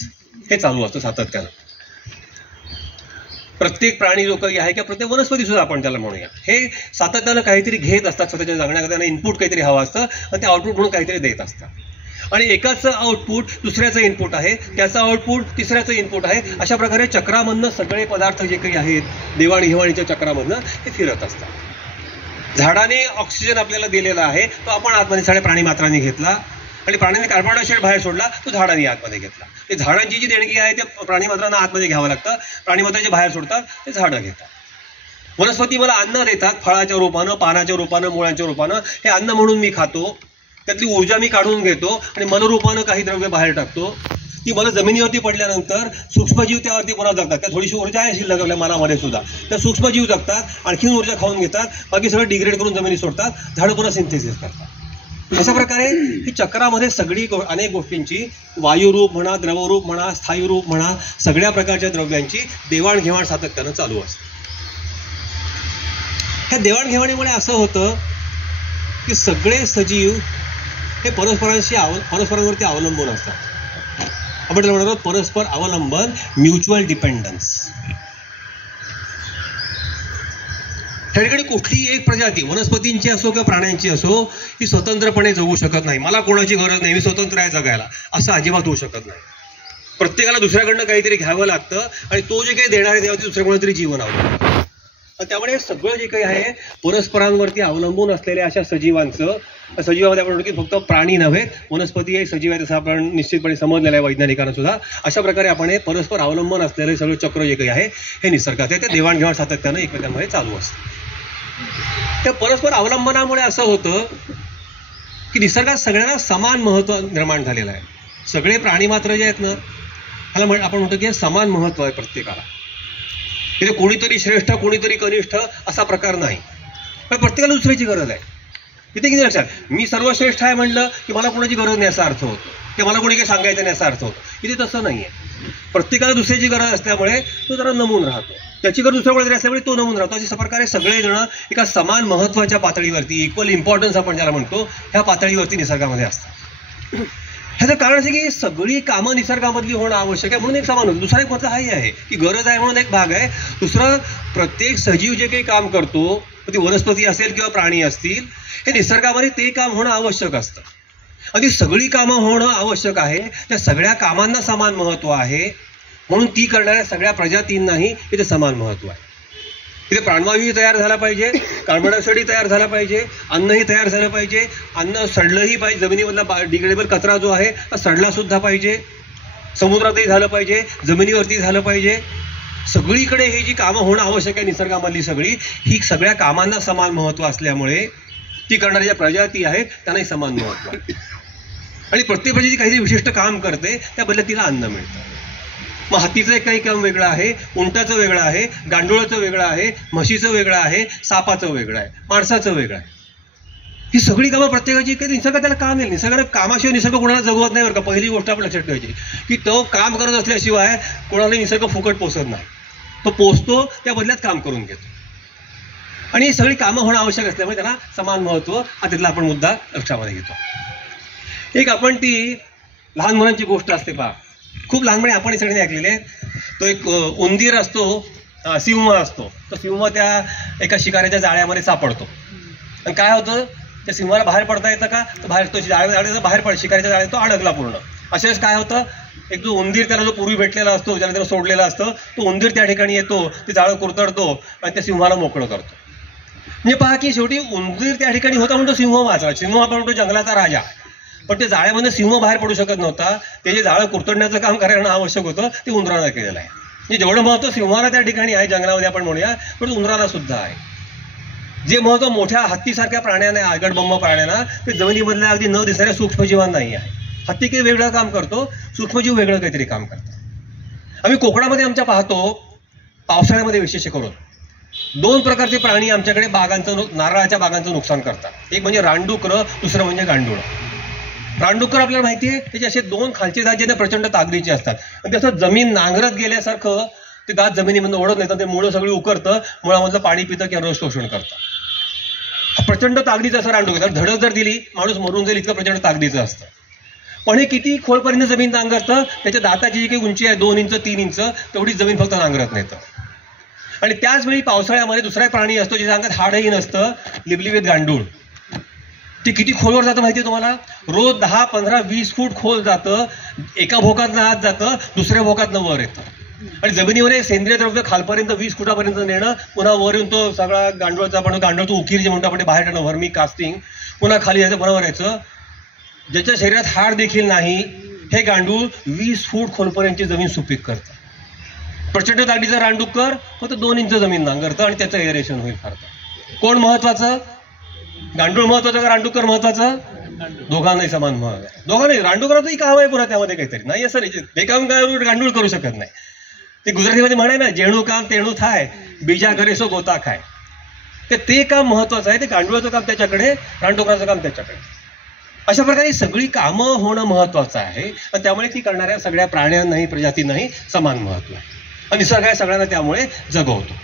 हे चालू असतं सातत्यानं. प्रत्येक प्राणी जो काही आहे किंवा प्रत्येक वनस्पती सुद्धा आपण त्याला म्हणूया, हे सातत्यानं काहीतरी घेत असतात स्वतःच्या जगण्याकरता. त्यांना इनपुट काहीतरी हवं असतं आणि ते आउटपुट म्हणून काहीतरी देत असतात. आणि एकाचं आउटपुट दुसऱ्याचं इनपुट आहे, त्याचं आउटपुट तिसऱ्याचं इनपुट आहे. अशा प्रकारे चक्रामधनं सगळे पदार्थ जे काही आहेत देवाणघेवाणीच्या चक्रामधनं ते फिरत असतात. झाडाने ऑक्सिजन आपल्याला दिलेला आहे, तो आपण आतमध्ये सगळ्या प्राणी मात्रांनी घेतला, आणि प्राण्यांनी कार्बन डायऑक्साईड बाहेर सोडला, तो झाडांनी आतमध्ये घेतला. ते झाडांची जी देणगी आहे ते प्राणी मात्रांना आतमध्ये घ्यावं लागतं. प्राणी मात्र जे बाहेर सोडतात ते झाडं घेतात. वनस्पती मला अन्न देतात, फळाच्या रूपानं, पानाच्या रूपानं, मुळांच्या रूपानं. हे अन्न म्हणून मी खातो, त्यातली ऊर्जा मी काढून घेतो आणि मनरूपानं काही द्रव्य बाहेर टाकतो. ती मला जमिनीवरती पडल्यानंतर सूक्ष्मजीव त्यावरती पुन्हा जगतात. त्या थोडीशी ऊर्जा आहे शिल्लक आपल्या मनामध्ये सुद्धा, त्या सूक्ष्मजीव जगतात, आणखीन ऊर्जा खाऊन घेतात, बाकी सगळं डिग्रेड करून जमिनीत सोडतात, झाडं पुन्हा सिंथेसिस करतात. अशा प्रकारे ही चक्रामध्ये सगळी अनेक गोष्टींची, वायुरूप म्हणा, द्रवरूप म्हणा, स्थायी रूप म्हणा, सगळ्या प्रकारच्या द्रव्यांची देवाणघेवाण सातत्यानं चालू असते. ह्या देवाणघेवाणीमुळे असं होतं की सगळे सजीव हे परस्परांवरती अवलंबून असतात. आपण त्याला म्हणतो परस्पर अवलंबन, म्युच्युअल डिपेंडन्स. त्या ठिकाणी कुठलीही एक प्रजाती, वनस्पतींची असो किंवा प्राण्यांची असो, ही स्वतंत्रपणे जगू शकत नाही. मला कोणाची गरज नाही, मी स्वतंत्र आहे जगायला, असं अजिबात होऊ शकत नाही. प्रत्येकाला दुसऱ्याकडनं काहीतरी घ्यावं लागतं आणि तो जे काही देणार आहे त्यावरती दुसऱ्या कोणातरी जीवन अवलंबून. त्यामुळे हे सगळं जे काही आहे परस्परांवरती अवलंबून असलेल्या अशा सजीवामध्ये आपण म्हणतो की फक्त प्राणी नव्हे, वनस्पती हे सजीव आहे, तसं आपण निश्चितपणे समजलेलं आहे वैज्ञानिकांना सुद्धा. अशा प्रकारे आपण हे परस्पर अवलंबन असलेलं सगळं चक्र जे काही आहे हे निसर्गात आहे, ते देवाणघेवाण सातत्यानं एकमेकांमध्ये चालू असतं. त्या परस्पर अवलंबनामुळे असं होतं की निसर्गात सगळ्यांना समान महत्त्व निर्माण झालेलं आहे. सगळे प्राणी मात्र जे आहेत ना, ह्याला आपण म्हणतो की समान महत्त्व आहे प्रत्येकाला. तिथे कोणीतरी श्रेष्ठ कोणीतरी कनिष्ठ असा प्रकार नाही, पण प्रत्येकाला दुसऱ्याची गरज आहे. इथे किती लक्षात, मी सर्वश्रेष्ठ आहे म्हणलं की मला कोणाची गरज नाही असा अर्थ होतो, की मला कोणी काही सांगायचं नाही असा अर्थ होतो. इथे तसं नाही आहे. प्रत्येकाला दुसऱ्याची गरज असल्यामुळे तो जरा नमून राहतो, त्याची गरज दुसऱ्या कोणीतरी असल्यामुळे तो नमून राहतो. अशा प्रकारे सगळेजण एका समान महत्त्वाच्या पातळीवरती, इक्वल इम्पॉर्टन्स आपण ज्याला म्हणतो, ह्या पातळीवरती निसर्गामध्ये असतात. ह्याचं कारण असं की सगळी कामं निसर्गामधली होणं आवश्यक आहे, म्हणून एक समान होतं. दुसरा एक महत्त्व हाही आहे की गरज आहे म्हणून एक भाग आहे. दुसरं, प्रत्येक सजीव जे काही काम करतो, ती वनस्पती असेल किंवा प्राणी असतील, हे निसर्गामध्ये ते काम होणं आवश्यक असतं. आणि सगळी कामं होणं आवश्यक आहे, त्या सगळ्या कामांना समान महत्त्व आहे, म्हणून ती करणाऱ्या सगळ्या प्रजातींनाही इथे समान महत्त्व आहे. तिथे प्राणवायूही तयार झाला पाहिजे, कार्बन डायऑक्साईडही तयार झाला पाहिजे, अन्नही तयार झालं पाहिजे, अन्न सडलंही पाहिजे, जमिनीमधला डिग्रेडेबल कचरा जो आहे सडला सुद्धा पाहिजे, समुद्रातही झालं पाहिजे, जमिनीवरती झालं पाहिजे. सगळीकडे ही जी कामं होणं आवश्यक आहे निसर्गामधली सगळी, ही सगळ्या कामांना समान महत्त्व असल्यामुळे ती करणाऱ्या ज्या प्रजाती आहेत त्यांनाही समान महत्त्व आहे. आणि प्रत्येक प्रजाती काहीतरी विशिष्ट काम करते, त्या बदल्यात तिला अन्न मिळतं. मग हत्तीचं एक काही काम वेगळं आहे, उंटाचं वेगळं आहे, गांडुळाचं वेगळं आहे, म्हशीचं वेगळं आहे, सापाचं वेगळं आहे, माणसाचं वेगळं आहे. ही सगळी कामं प्रत्येकाची काही निसर्ग त्याला काम येईल. निसर्गाला कामाशिवाय निसर्ग कोणाला जगवत नाही बरं का. पहिली गोष्ट आपण लक्षात ठेवायची की तो काम करत असल्याशिवाय कोणाला निसर्ग फुकट पोचत नाही. तो पोचतो, त्या बदल्यात काम करून घेतो. आणि ही सगळी कामं होणं आवश्यक असल्यामुळे त्याला समान महत्त्व हा तिथला आपण मुद्दा लक्षामध्ये घेतो. एक आपण ती लहान मुलांची गोष्ट असते पहा, खूप लहानपणी आपण हे सगळ्यांनी ऐकलेले आहे. तो एक उंदीर असतो, सिंह असतो. तो सिंह त्या एका शिकाऱ्याच्या जाळ्यामध्ये सापडतो. आणि काय होतं, त्या सिंहाला बाहेर पडता येतं का, तर बाहेर तो जाळ्याचा बाहेर शिकारीच्या जाळ्यात तो अडकला पूर्ण. अशाच काय होतं, एक जो उंदीर त्याला जो पूर्वी भेटलेला असतो, ज्याला त्याला सोडलेला असतं, तो उंदीर त्या ठिकाणी येतो, ते जाळं कुरतडतो आणि त्या सिंहाला मोकळं करतो. म्हणजे पहा की शेवटी उंदीर त्या ठिकाणी होता म्हणून तो सिंह वाचला. सिंह आपण म्हणतो जंगलाचा राजा, पण ते जाळ्यामध्ये सिंह बाहेर पडू शकत नव्हता. ते जे जाळं कुरतडण्याचं काम करणं आवश्यक होतं ते उंदरानं केलेलं आहे. म्हणजे जेवढं महत्त्व सिंहाला त्या ठिकाणी आहे जंगलामध्ये आपण म्हणूया, पण उंदराला सुद्धा आहे. जे महत्त्व मोठ्या हत्तीसारख्या प्राण्याने, आगडबंब प्राण्यांना, ते जमिनीमधल्या अगदी न दिसणाऱ्या सूक्ष्मजीवांनाही आहे. हत्ती काही वेगळं काम करतो, सूक्ष्मजीव वेगळं काहीतरी काम करतात. आम्ही कोकणामध्ये आमच्या पाहतो, पावसाळ्यामध्ये विशेष करून 2 प्रकारचे प्राणी आमच्याकडे नारळाच्या बागांचं नुकसान करतात. एक म्हणजे रानडुकरं, दुसरं म्हणजे गांडूळ. रानडुकर आपल्याला माहिती आहे, त्याचे असे 2 खालचे दात जे प्रचंड ताकदीचे असतात आणि त्याचं जमीन नांगरत गेल्यासारखं ते दात जमिनीमधून ओढत नेतात. ते मुळं सगळी उकरतं, मुळामधलं पाणी पितं किंवा रस शोषण करतं. प्रचंड ताकदीचं असं रानडुकर, धडक जर दिली माणूस मरून जाईल इतकं प्रचंड ताकदीचं असतं. पण हे किती खोलपर्यंत जमीन नांगरतं, त्याच्या दाताची जी काही उंची आहे 2 इंच 3 इंच तेवढीच जमीन फक्त नांगरत नेतं. आणि त्याचवेळी पावसाळ्यामध्ये दुसरा एक प्राणी असतो ज्याच्या अंगात हाडही नसतं, लिबलिबीत गांडूळ. ते किती खोलवर जातं माहिती आहे तुम्हाला, रोज 10, 15, 20 फूट खोल जातं. एका भोकातनं आत जातं, दुसऱ्या भोकातनं वर येतं. आणि जमिनीवर सेंद्रिय द्रव्य खालपर्यंत 20 फुटापर्यंत नेणं, पुन्हा वर येऊन तो सगळा गांडूळचं उकीर जे म्हणतो आपण बाहेर टाकणं, व्हर्मी कास्टिंग, पुन्हा खाली यायचं बरोबर यायचं. ज्याच्या शरीरात हाड देखील नाही, हे गांडूळ 20 फूट खोलपर्यंतची जमीन सुपीक करतं. प्रचंड ताकदीचं रानडुक्कर फक्त 2 इंच जमीन नांगरतं आणि त्याचं एअरेशन होईल फार. कोण महत्वाचं, गांडूळ महत्वाचं का रानडुक्कर महत्वाचं? दोघांनाही समान महत्व आहे. दोघांनाही. रानडुकराचंही काम आहे पुन्हा त्यामध्ये काहीतरी, नाही असं नाही ते काम गांडूळ करू शकत नाही. ते गुजरातीमध्ये म्हणाय ना, जेणू काम तेणू थाय, बीजा करे सो गोता खाय. ते काम महत्वाचं आहे. ते गांडुळाचं काम त्याच्याकडे, रानडुकराचं काम त्याच्याकडे. अशा प्रकारे सगळी कामं होणं महत्वाचं आहे आणि त्यामुळे ती करणाऱ्या सगळ्या प्राण्यांनाही प्रजातींनाही समान महत्व आहे. आणि निसर्ग आहे सगळ्यांना त्यामुळे जगवतो.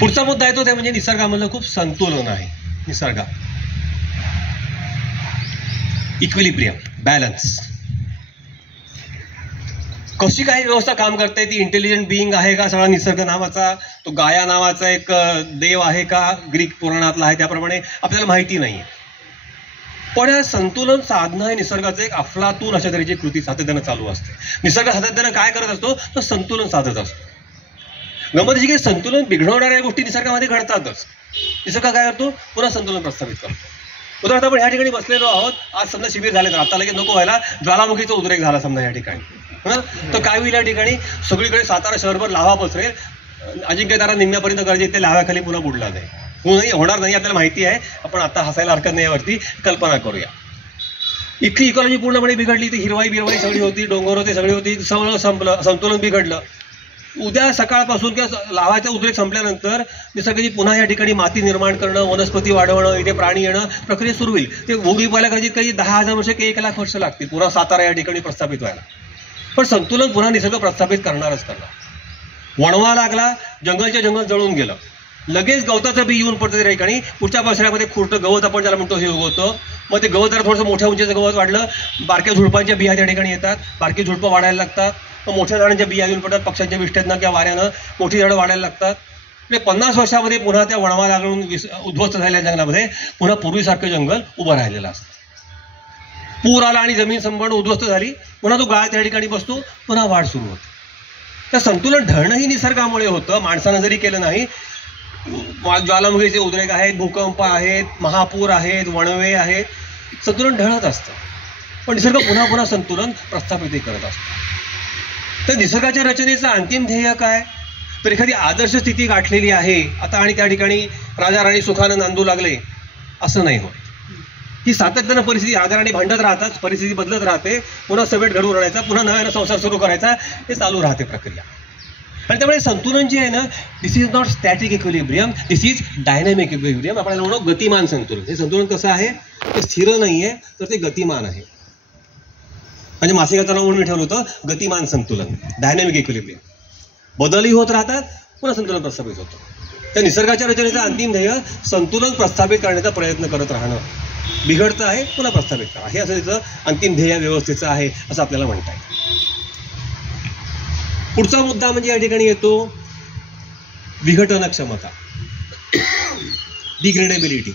पुढचा मुद्दा येतो ते म्हणजे निसर्गामधलं खूप संतुलन आहे. निसर्गात इक्विलिब्रियम, बॅलन्स. कशी काही व्यवस्था काम करते, ती इंटेलिजंट बिईंग आहे का सगळा निसर्ग नावाचा, तो गाया नावाचा एक देव आहे का ग्रीक पुराणातला आहे त्याप्रमाणे आपल्याला माहिती नाहीये. पण या संतुलन साधणं हे निसर्गाचं एक अफलातून अशा तऱ्हेची कृती सातत्यानं चालू असते. निसर्ग सातत्यानं काय करत असतो, तर संतुलन साधत असतो. गमतीची की संतुलन बिघडवणाऱ्या गोष्टी निसर्गामध्ये घडतातच. निसर्ग काय करतो? पुन्हा संतुलन प्रस्थापित करतो. उदाहरणार्थ आपण ह्या ठिकाणी बसलेलो आहोत, आज समजा शिबिर झाले तर आता लगेच नको व्हायला ज्वालामुखीचा उद्रेक झाला समजा या ठिकाणी, तर काय होईल? या ठिकाणी सगळीकडे सातारा शहरभर लाव्हा पसरेल, अजिंक्यतारा निम्म्यापर्यंत गरजेचे ते लाव्याखाली पुन्हा बुडला जाईल. होणार नाही आपल्याला माहिती आहे, आपण आता हसायला हरकत नाही, यावरती कल्पना करूया. इथली इकॉलॉजी पूर्णपणे बिघडली, ती हिरवाई बिरवाई सगळी होती, डोंगर होते सगळी होती, सगळं संपलं, संतुलन बिघडलं. उद्या सकाळपासून किंवा लाव्हाचा उद्रेक संपल्यानंतर निसर्गाची पुन्हा या ठिकाणी माती निर्माण करणं, वनस्पती वाढवणं, इथे प्राणी येणं, प्रक्रिया सुरू होईल. ते उडी व्हायला कदाचित काही 10,000 वर्ष काही 1,00,000 वर्ष लागतील पुन्हा सातारा या ठिकाणी प्रस्थापित व्हायला. पण संतुलन पुन्हा निसर्ग प्रस्थापित करणारच करणार. वणवा लागला, जंगलच्या जंगल जळून गेलं, लगेच गवताचं बी येऊन पडतं त्या ठिकाणी. पुढच्या पावसाळ्यामध्ये खुरटं गवत आपण ज्याला म्हणतो हे उगवतं. मग ते गवत जरा थोडंसं मोठ्या उंचीचं गवत वाढलं, बारक्या झुडपांच्या बिया त्या ठिकाणी येतात, बारकी झुडपं वाढायला लागतात. मग मोठ्या झाडांच्या बिया येऊन पडतात, पक्ष्यांच्या विष्ठेतनं किंवा वाऱ्यानं मोठी झाडं वाढायला लागतात. म्हणजे 50 वर्षामध्ये पुन्हा त्या वणवा लागून उद्ध्वस्त झालेल्या जंगलामध्ये पुन्हा पूर्वीसारखं जंगल उभं राहिलेलं असतं. पूर आला आणि जमीन संपन्न उद्ध्वस्त झाली, पुन्हा तो गाळ त्या ठिकाणी बसतो, पुन्हा वाढ सुरू होते. तर संतुलन ढळणंही निसर्गामुळे होतं, माणसानं जरी केलं नाही. ज्वालामुखीचे उद्रेक आहेत, भूकंप आहेत, महापूर आहेत, वणवे आहेत, संतुलन ढळत असतं. पण निसर्ग पुन्हा पुन्हा संतुलन प्रस्थापित करत असतो. तर निसर्गाच्या रचनेचं अंतिम ध्येय काय? तर एखादी आदर्श स्थिती गाठलेली आहे आता आणि त्या ठिकाणी राजा राणी सुखानं नांदू लागले असं नाही होत. ही सातत्यानं परिस्थिती आधाराने भांडत राहतात, परिस्थिती बदलत राहते, पुन्हा समेट घडवून आणायचा, पुन्हा नव्यानं संसार सुरू करायचा, हे चालू राहते प्रक्रिया. आणि त्यामुळे संतुलन जे आहे ना, this is not static equilibrium, this is dynamic equilibrium. आपल्याला म्हणू गतिमान संतुलन. हे संतुलन कसं आहे? ते स्थिर नाहीये, तर ते गतिमान आहे. म्हणजे मासिकाचं नाव म्हणून मी ठेवलं होतं गतिमान संतुलन, डायनॅमिक इक्विलिब्रियम. बदलही होत राहतात, पुन्हा संतुलन प्रस्थापित होतं. त्या निसर्गाच्या रचनेचं अंतिम ध्येय संतुलन प्रस्थापित करण्याचा प्रयत्न करत राहणं. बिघडतं आहे, पुन्हा प्रस्थापित करा, हे असं त्याचं अंतिम ध्येय व्यवस्थेचं आहे असं आपल्याला म्हणता येईल. पुढचा मुद्दा म्हणजे या ठिकाणी येतो विघटन क्षमता, डिग्रेडेबिलिटी.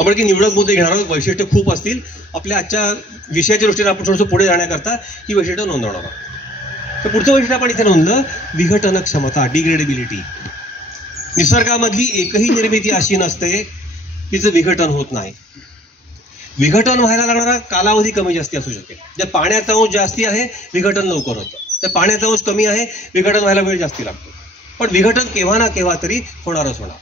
आपण की निवडक मुद्दे घेणार आहोत, वैशिष्ट्य खूप असतील. आपल्या आजच्या विषयाच्या दृष्टीने आपण थोडंसं पुढे जाण्याकरता ही वैशिष्ट्य नोंदवणार आहोत. तर पुढचं वैशिष्ट्य आपण इथे नोंदलं, विघटन क्षमता, डिग्रेडेबिलिटी. निसर्गामधली एकही निर्मिती अशी नसते तिचं विघटन होत नाही. विघटन व्हायला लागणारा कालावधी कमी जास्ती असू शकेल. जर पाण्याचा अंश जास्ती आहे, विघटन लवकर होतं. तर पाण्याचा अंश कमी आहे, विघटन व्हायला वेळ जास्ती लागतो. पण विघटन केव्हा ना केव्हा तरी होणारच होणार.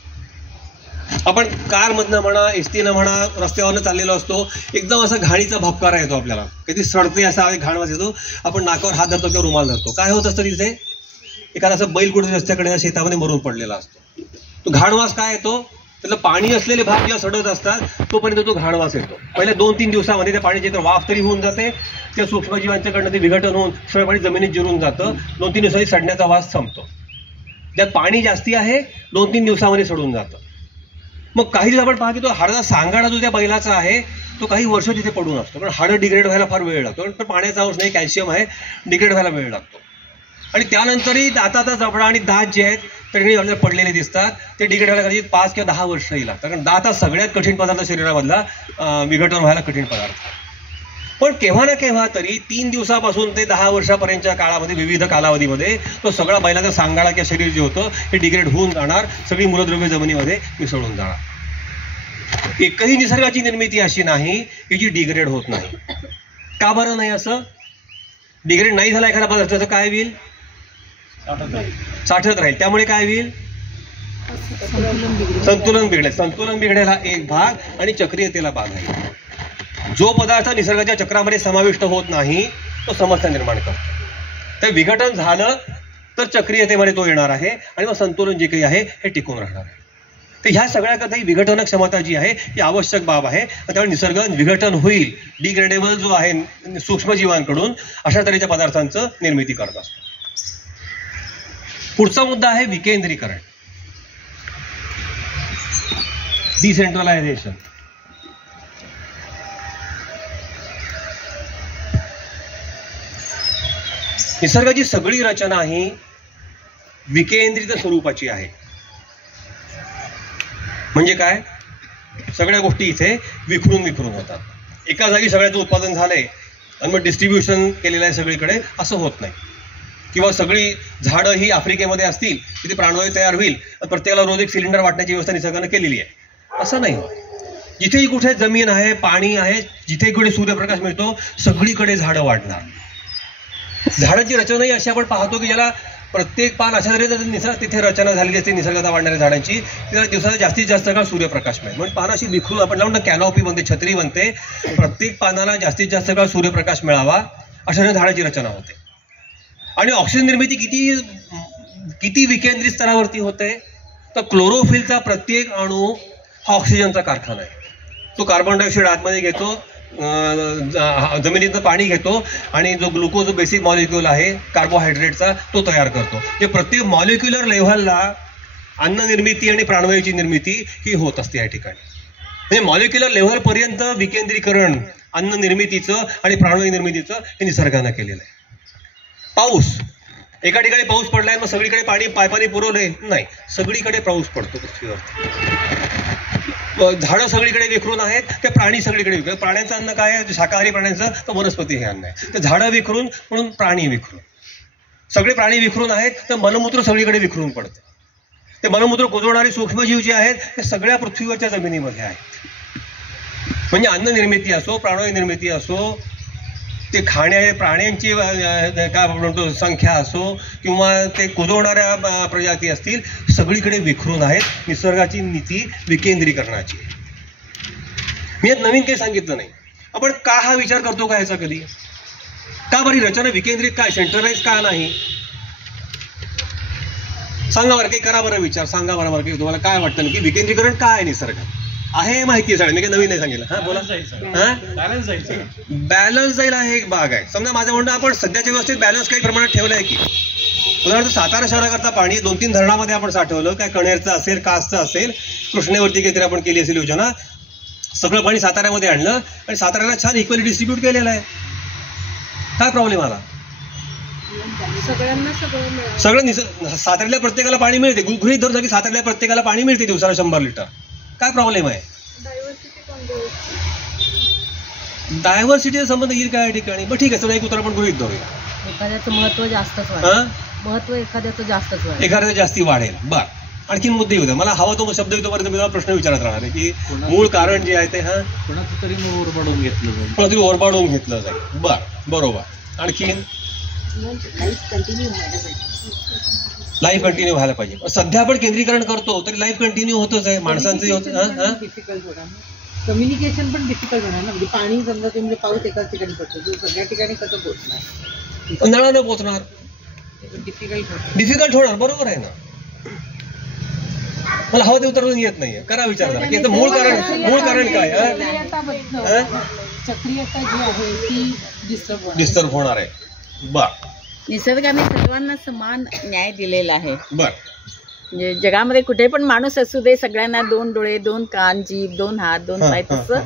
आपण कारमधनं म्हणा, एसटीनं म्हणा, रस्त्यावरनं चाललेलो असतो, एकदम असा घाणीचा भपकारा येतो आपल्याला, कधी सडते असा घाणवास येतो. आपण नाकावर हात धरतो किंवा रुमाल धरतो. काय होत असतं तिथे? एखादा असं बैल कुठे रस्त्याकडे शेतामध्ये मरून पडलेला असतो. तो घाणवास काय येतो? त्याला पाणी असलेले भाग जेव्हा सडत असतात तोपर्यंत तो घाणवास येतो. पहिल्या 2-3 दिवसामध्ये त्या पाण्याची तर वाफ तरी होऊन जाते, त्या सूक्ष्मजीवांच्याकडनं ते विघटन होऊन सगळं पाणी जमिनीत जिरून जातं. 2-3 दिवसांनी सडण्याचा वास संपतो. ज्यात पाणी जास्ती आहे 2-3 दिवसामध्ये सडून जातं. मग काही दिवस आपण पाहतो तो हाडाचा सांगाडा जो त्या बैलाचा आहे तो काही वर्ष तिथे पडून असतो, कारण हाडं डिग्रेड व्हायला फार वेळ लागतो. पण पाण्याचा अंश नाही, कॅल्शियम आहे, डिग्रेड व्हायला वेळ लागतो. आणि त्यानंतरही दाताचा जबडा आणि दात जे आहेत त्याकडे आपल्याला पडलेले दिसतात, ते डिग्रेड व्हायला कदाचित 5 किंवा 10 वर्षही लागतात. कारण दात हा सगळ्यात कठीण पदार्थ शरीरामधला, विघटन व्हायला कठीण पदार्थ. पण केव्हा ना केव्हा तरी 3 दिवसापासून ते 10 वर्षापर्यंतच्या काळामध्ये, विविध कालावधीमध्ये तो सगळा बैलाचा सांगाडा किंवा शरीर जे होतं हे डिग्रेड होऊन जाणार, सगळी मूलद्रव्य जमिनीमध्ये मिसळून जाणार. एकही निसर्गाची निर्मिती अशी नाही की जी डिग्रेड होत नाही. का बरं नाही असं? डिग्रेड नाही झाला एखादा पदार्थ तर काय होईल? साठत राहील. त्यामुळे काय होईल? संतुलन बिघडेल. संतुलन बिघडेल हा एक भाग आणि चक्रीयतेला भाग आहे. जो पदार्थ निसर्गाच्या चक्रामध्ये समाविष्ट होत नाही तो समस्या निर्माण करतो. तर विघटन झालं तर चक्रीयतेमध्ये तो येणार आहे आणि मग संतुलन जे काही आहे हे टिकून राहणार आहे. तर ह्या सगळ्याकरता ही विघटन क्षमता जी आहे ही आवश्यक बाब आहे. त्यामुळे निसर्ग विघटन होईल, डिग्रेडेबल जो आहे सूक्ष्मजीवांकडून अशा तऱ्हेच्या पदार्थांचं निर्मिती करत असतो. पुढचा मुद्दा आहे विकेंद्रीकरण, डिसेंट्रलायझेशन. निसर्गाची सगळी रचना ही विकेंद्रित स्वरूपाची आहे. म्हणजे काय? सगळ्या गोष्टी इथे विखरून होतात. एका जागी सगळ्याचं उत्पादन झालंय, आणि मग डिस्ट्रीब्युशन केलेलं आहे सगळीकडे, असं होत नाही. किंवा सगळी झाडं ही आफ्रिकेमध्ये असतील तिथे प्राणवायू तयार होईल, प्रत्येकाला रोज एक सिलेंडर वाटण्याची व्यवस्था निसर्गानं केलेली आहे, असं नाही होत. जिथेही कुठे जमीन आहे, पाणी आहे, जिथे कुठे सूर्यप्रकाश मिळतो सगळीकडे झाडं वाढणार. झाडांची रचनाही अशी आपण पाहतो की ज्याला प्रत्येक पान अशा तऱ्हेने तिथे रचना झालेली असते निसर्गात वाढणाऱ्या झाडांची, त्याला दिवसाला जास्तीत जास्त काळ सूर्यप्रकाश मिळेल. म्हणून पानं अशी विखरून आपण लावून कॅनॉपी बनते, छत्री बनते, प्रत्येक पानाला जास्तीत जास्त काळ सूर्यप्रकाश मिळावा अशा झाडाची रचना होते. आणि ऑक्सिजन निर्मिती किती विकेंद्रित स्तरावरती होते, तर क्लोरोफिलचा प्रत्येक अणू हा ऑक्सिजनचा कारखाना आहे. तो कार्बन डायऑक्साईड आतमध्ये घेतो, जमिनीतनं पाणी घेतो आणि जो ग्लुकोज जो बेसिक मॉलिक्यूल आहे कार्बोहायड्रेटचा तो तयार करतो. ते प्रत्येक मॉलिक्युलर लेव्हलला अन्न निर्मिती आणि प्राणवायूची निर्मिती ही होत असते या ठिकाणी. म्हणजे मॉलिक्युलर लेव्हलपर्यंत विकेंद्रीकरण अन्न निर्मितीचं आणि प्राणवायू निर्मितीचं हे निसर्गानं केलेलं आहे. पाऊस, एका ठिकाणी पाऊस पडलाय मग सगळीकडे पाणी पायपाने पुरवलंय नाही, सगळीकडे पाऊस पडतो पृथ्वीवरती. झाडं सगळीकडे विखरून आहेत, ते प्राणी सगळीकडे विखरून. प्राण्यांचं अन्न काय आहे, शाकाहारी प्राण्यांचं, तर वनस्पती हे अन्न आहे. तर झाडं विखरून म्हणून प्राणी विखरून, सगळे प्राणी विखरून आहेत, तर मलमूत्र सगळीकडे विखरून पडतं. ते मलमूत्र कुजवणारे सूक्ष्मजीव जे आहेत ते सगळ्या पृथ्वीवरच्या जमिनीमध्ये आहेत. म्हणजे अन्न निर्मिती असो, प्राणवायू निर्मिती असो, ते प्राण्यांची काय म्हणतो संख्या असो किंवा ते कुजवणाऱ्या प्रजाती असतील, सगळीकडे विखरून आहेत. निसर्गाची नीती विकेंद्रीकरणाची. मी यात नवीन काही सांगितलं नाही. आपण का हा विचार करतो का याचा कधी, का बरी रचना विकेंद्रित काय, सेंट्रलाइज का नाही, सांगा बरं काही, करा बरं विचार, सांगा बरं की तुम्हाला काय वाटतं की विकेंद्रीकरण काय आहे निसर्गात. आहे माहिती आहे सगळं, मी काही नवीन नाही सांगितलं. हा बोला. बॅलन्स जाईल आहे एक भाग आहे. समजा माझं म्हणणं आपण सध्याच्या व्यवस्थेत बॅलन्स काही प्रमाणात ठेवलं आहे की, उदाहरणार्थ सातारा शहराकरता पाणी 2-3 धरणामध्ये आपण साठवलं, काय कणेरचं असेल, कासचं असेल, कृष्णेवरती काहीतरी आपण केली असेल योजना, सगळं पाणी साताऱ्यामध्ये आणलं आणि साताऱ्याला छान इक्वली डिस्ट्रीब्यूट केलेलं आहे. काय प्रॉब्लेम आला, सगळं साताऱ्याला प्रत्येकाला पाणी मिळते, गृहीत धरून की साताऱ्याला प्रत्येकाला पाणी मिळते दिवसाला 100 लिटर. काय प्रॉब्लेम आहे, डायव्हर्सिटीचा संबंध येईल काय ठिकाणी. बरं ठीक आहे, चला एक उत्तर आपण गृहीत धरूया. एखाद्याचं महत्व जास्तच महत्व एखाद्याचं जास्ती वाढेल. बर, आणखीन मुद्दे येऊ द्या. मला हवा तो शब्द येतोपर्यंत मी तुम्हाला प्रश्न विचारत राहणार आहे की मूळ कारण जे आहे ते कोणाचं तरी ओरबाडून घेतलं जाईल. बर, बरोबर. आणखीन लाईफ कंटिन्यू व्हायला पाहिजे. सध्या आपण केंद्रीकरण करतो तरी लाईफ कंटिन्यू होतच आहे, माणसांचं होतं. डिफिकल्ट होणार, कम्युनिकेशन पण डिफिकल्ट होणार ना. म्हणजे पाणी समजा तुम्ही पाऊस एकाच ठिकाणी पडतो, सगळ्या ठिकाणी कसं पोहोचणार, नळानं पोहोचणार, डिफिकल्ट होणार. बरोबर आहे ना. मला हवं ते उत्तर येत नाहीये, करा विचार करा की याचं मूळ कारण काय. चक्रीयता जी आहे ती डिस्टर्ब होणार आहे. बर, निसर्गाने सर्वांना समान न्याय दिलेला आहे. बर, म्हणजे जगामध्ये कुठे पण माणूस असू दे, सगळ्यांना 2 डोळे, 2 कान, जीभ, 2 हात, 2 पाय, तसं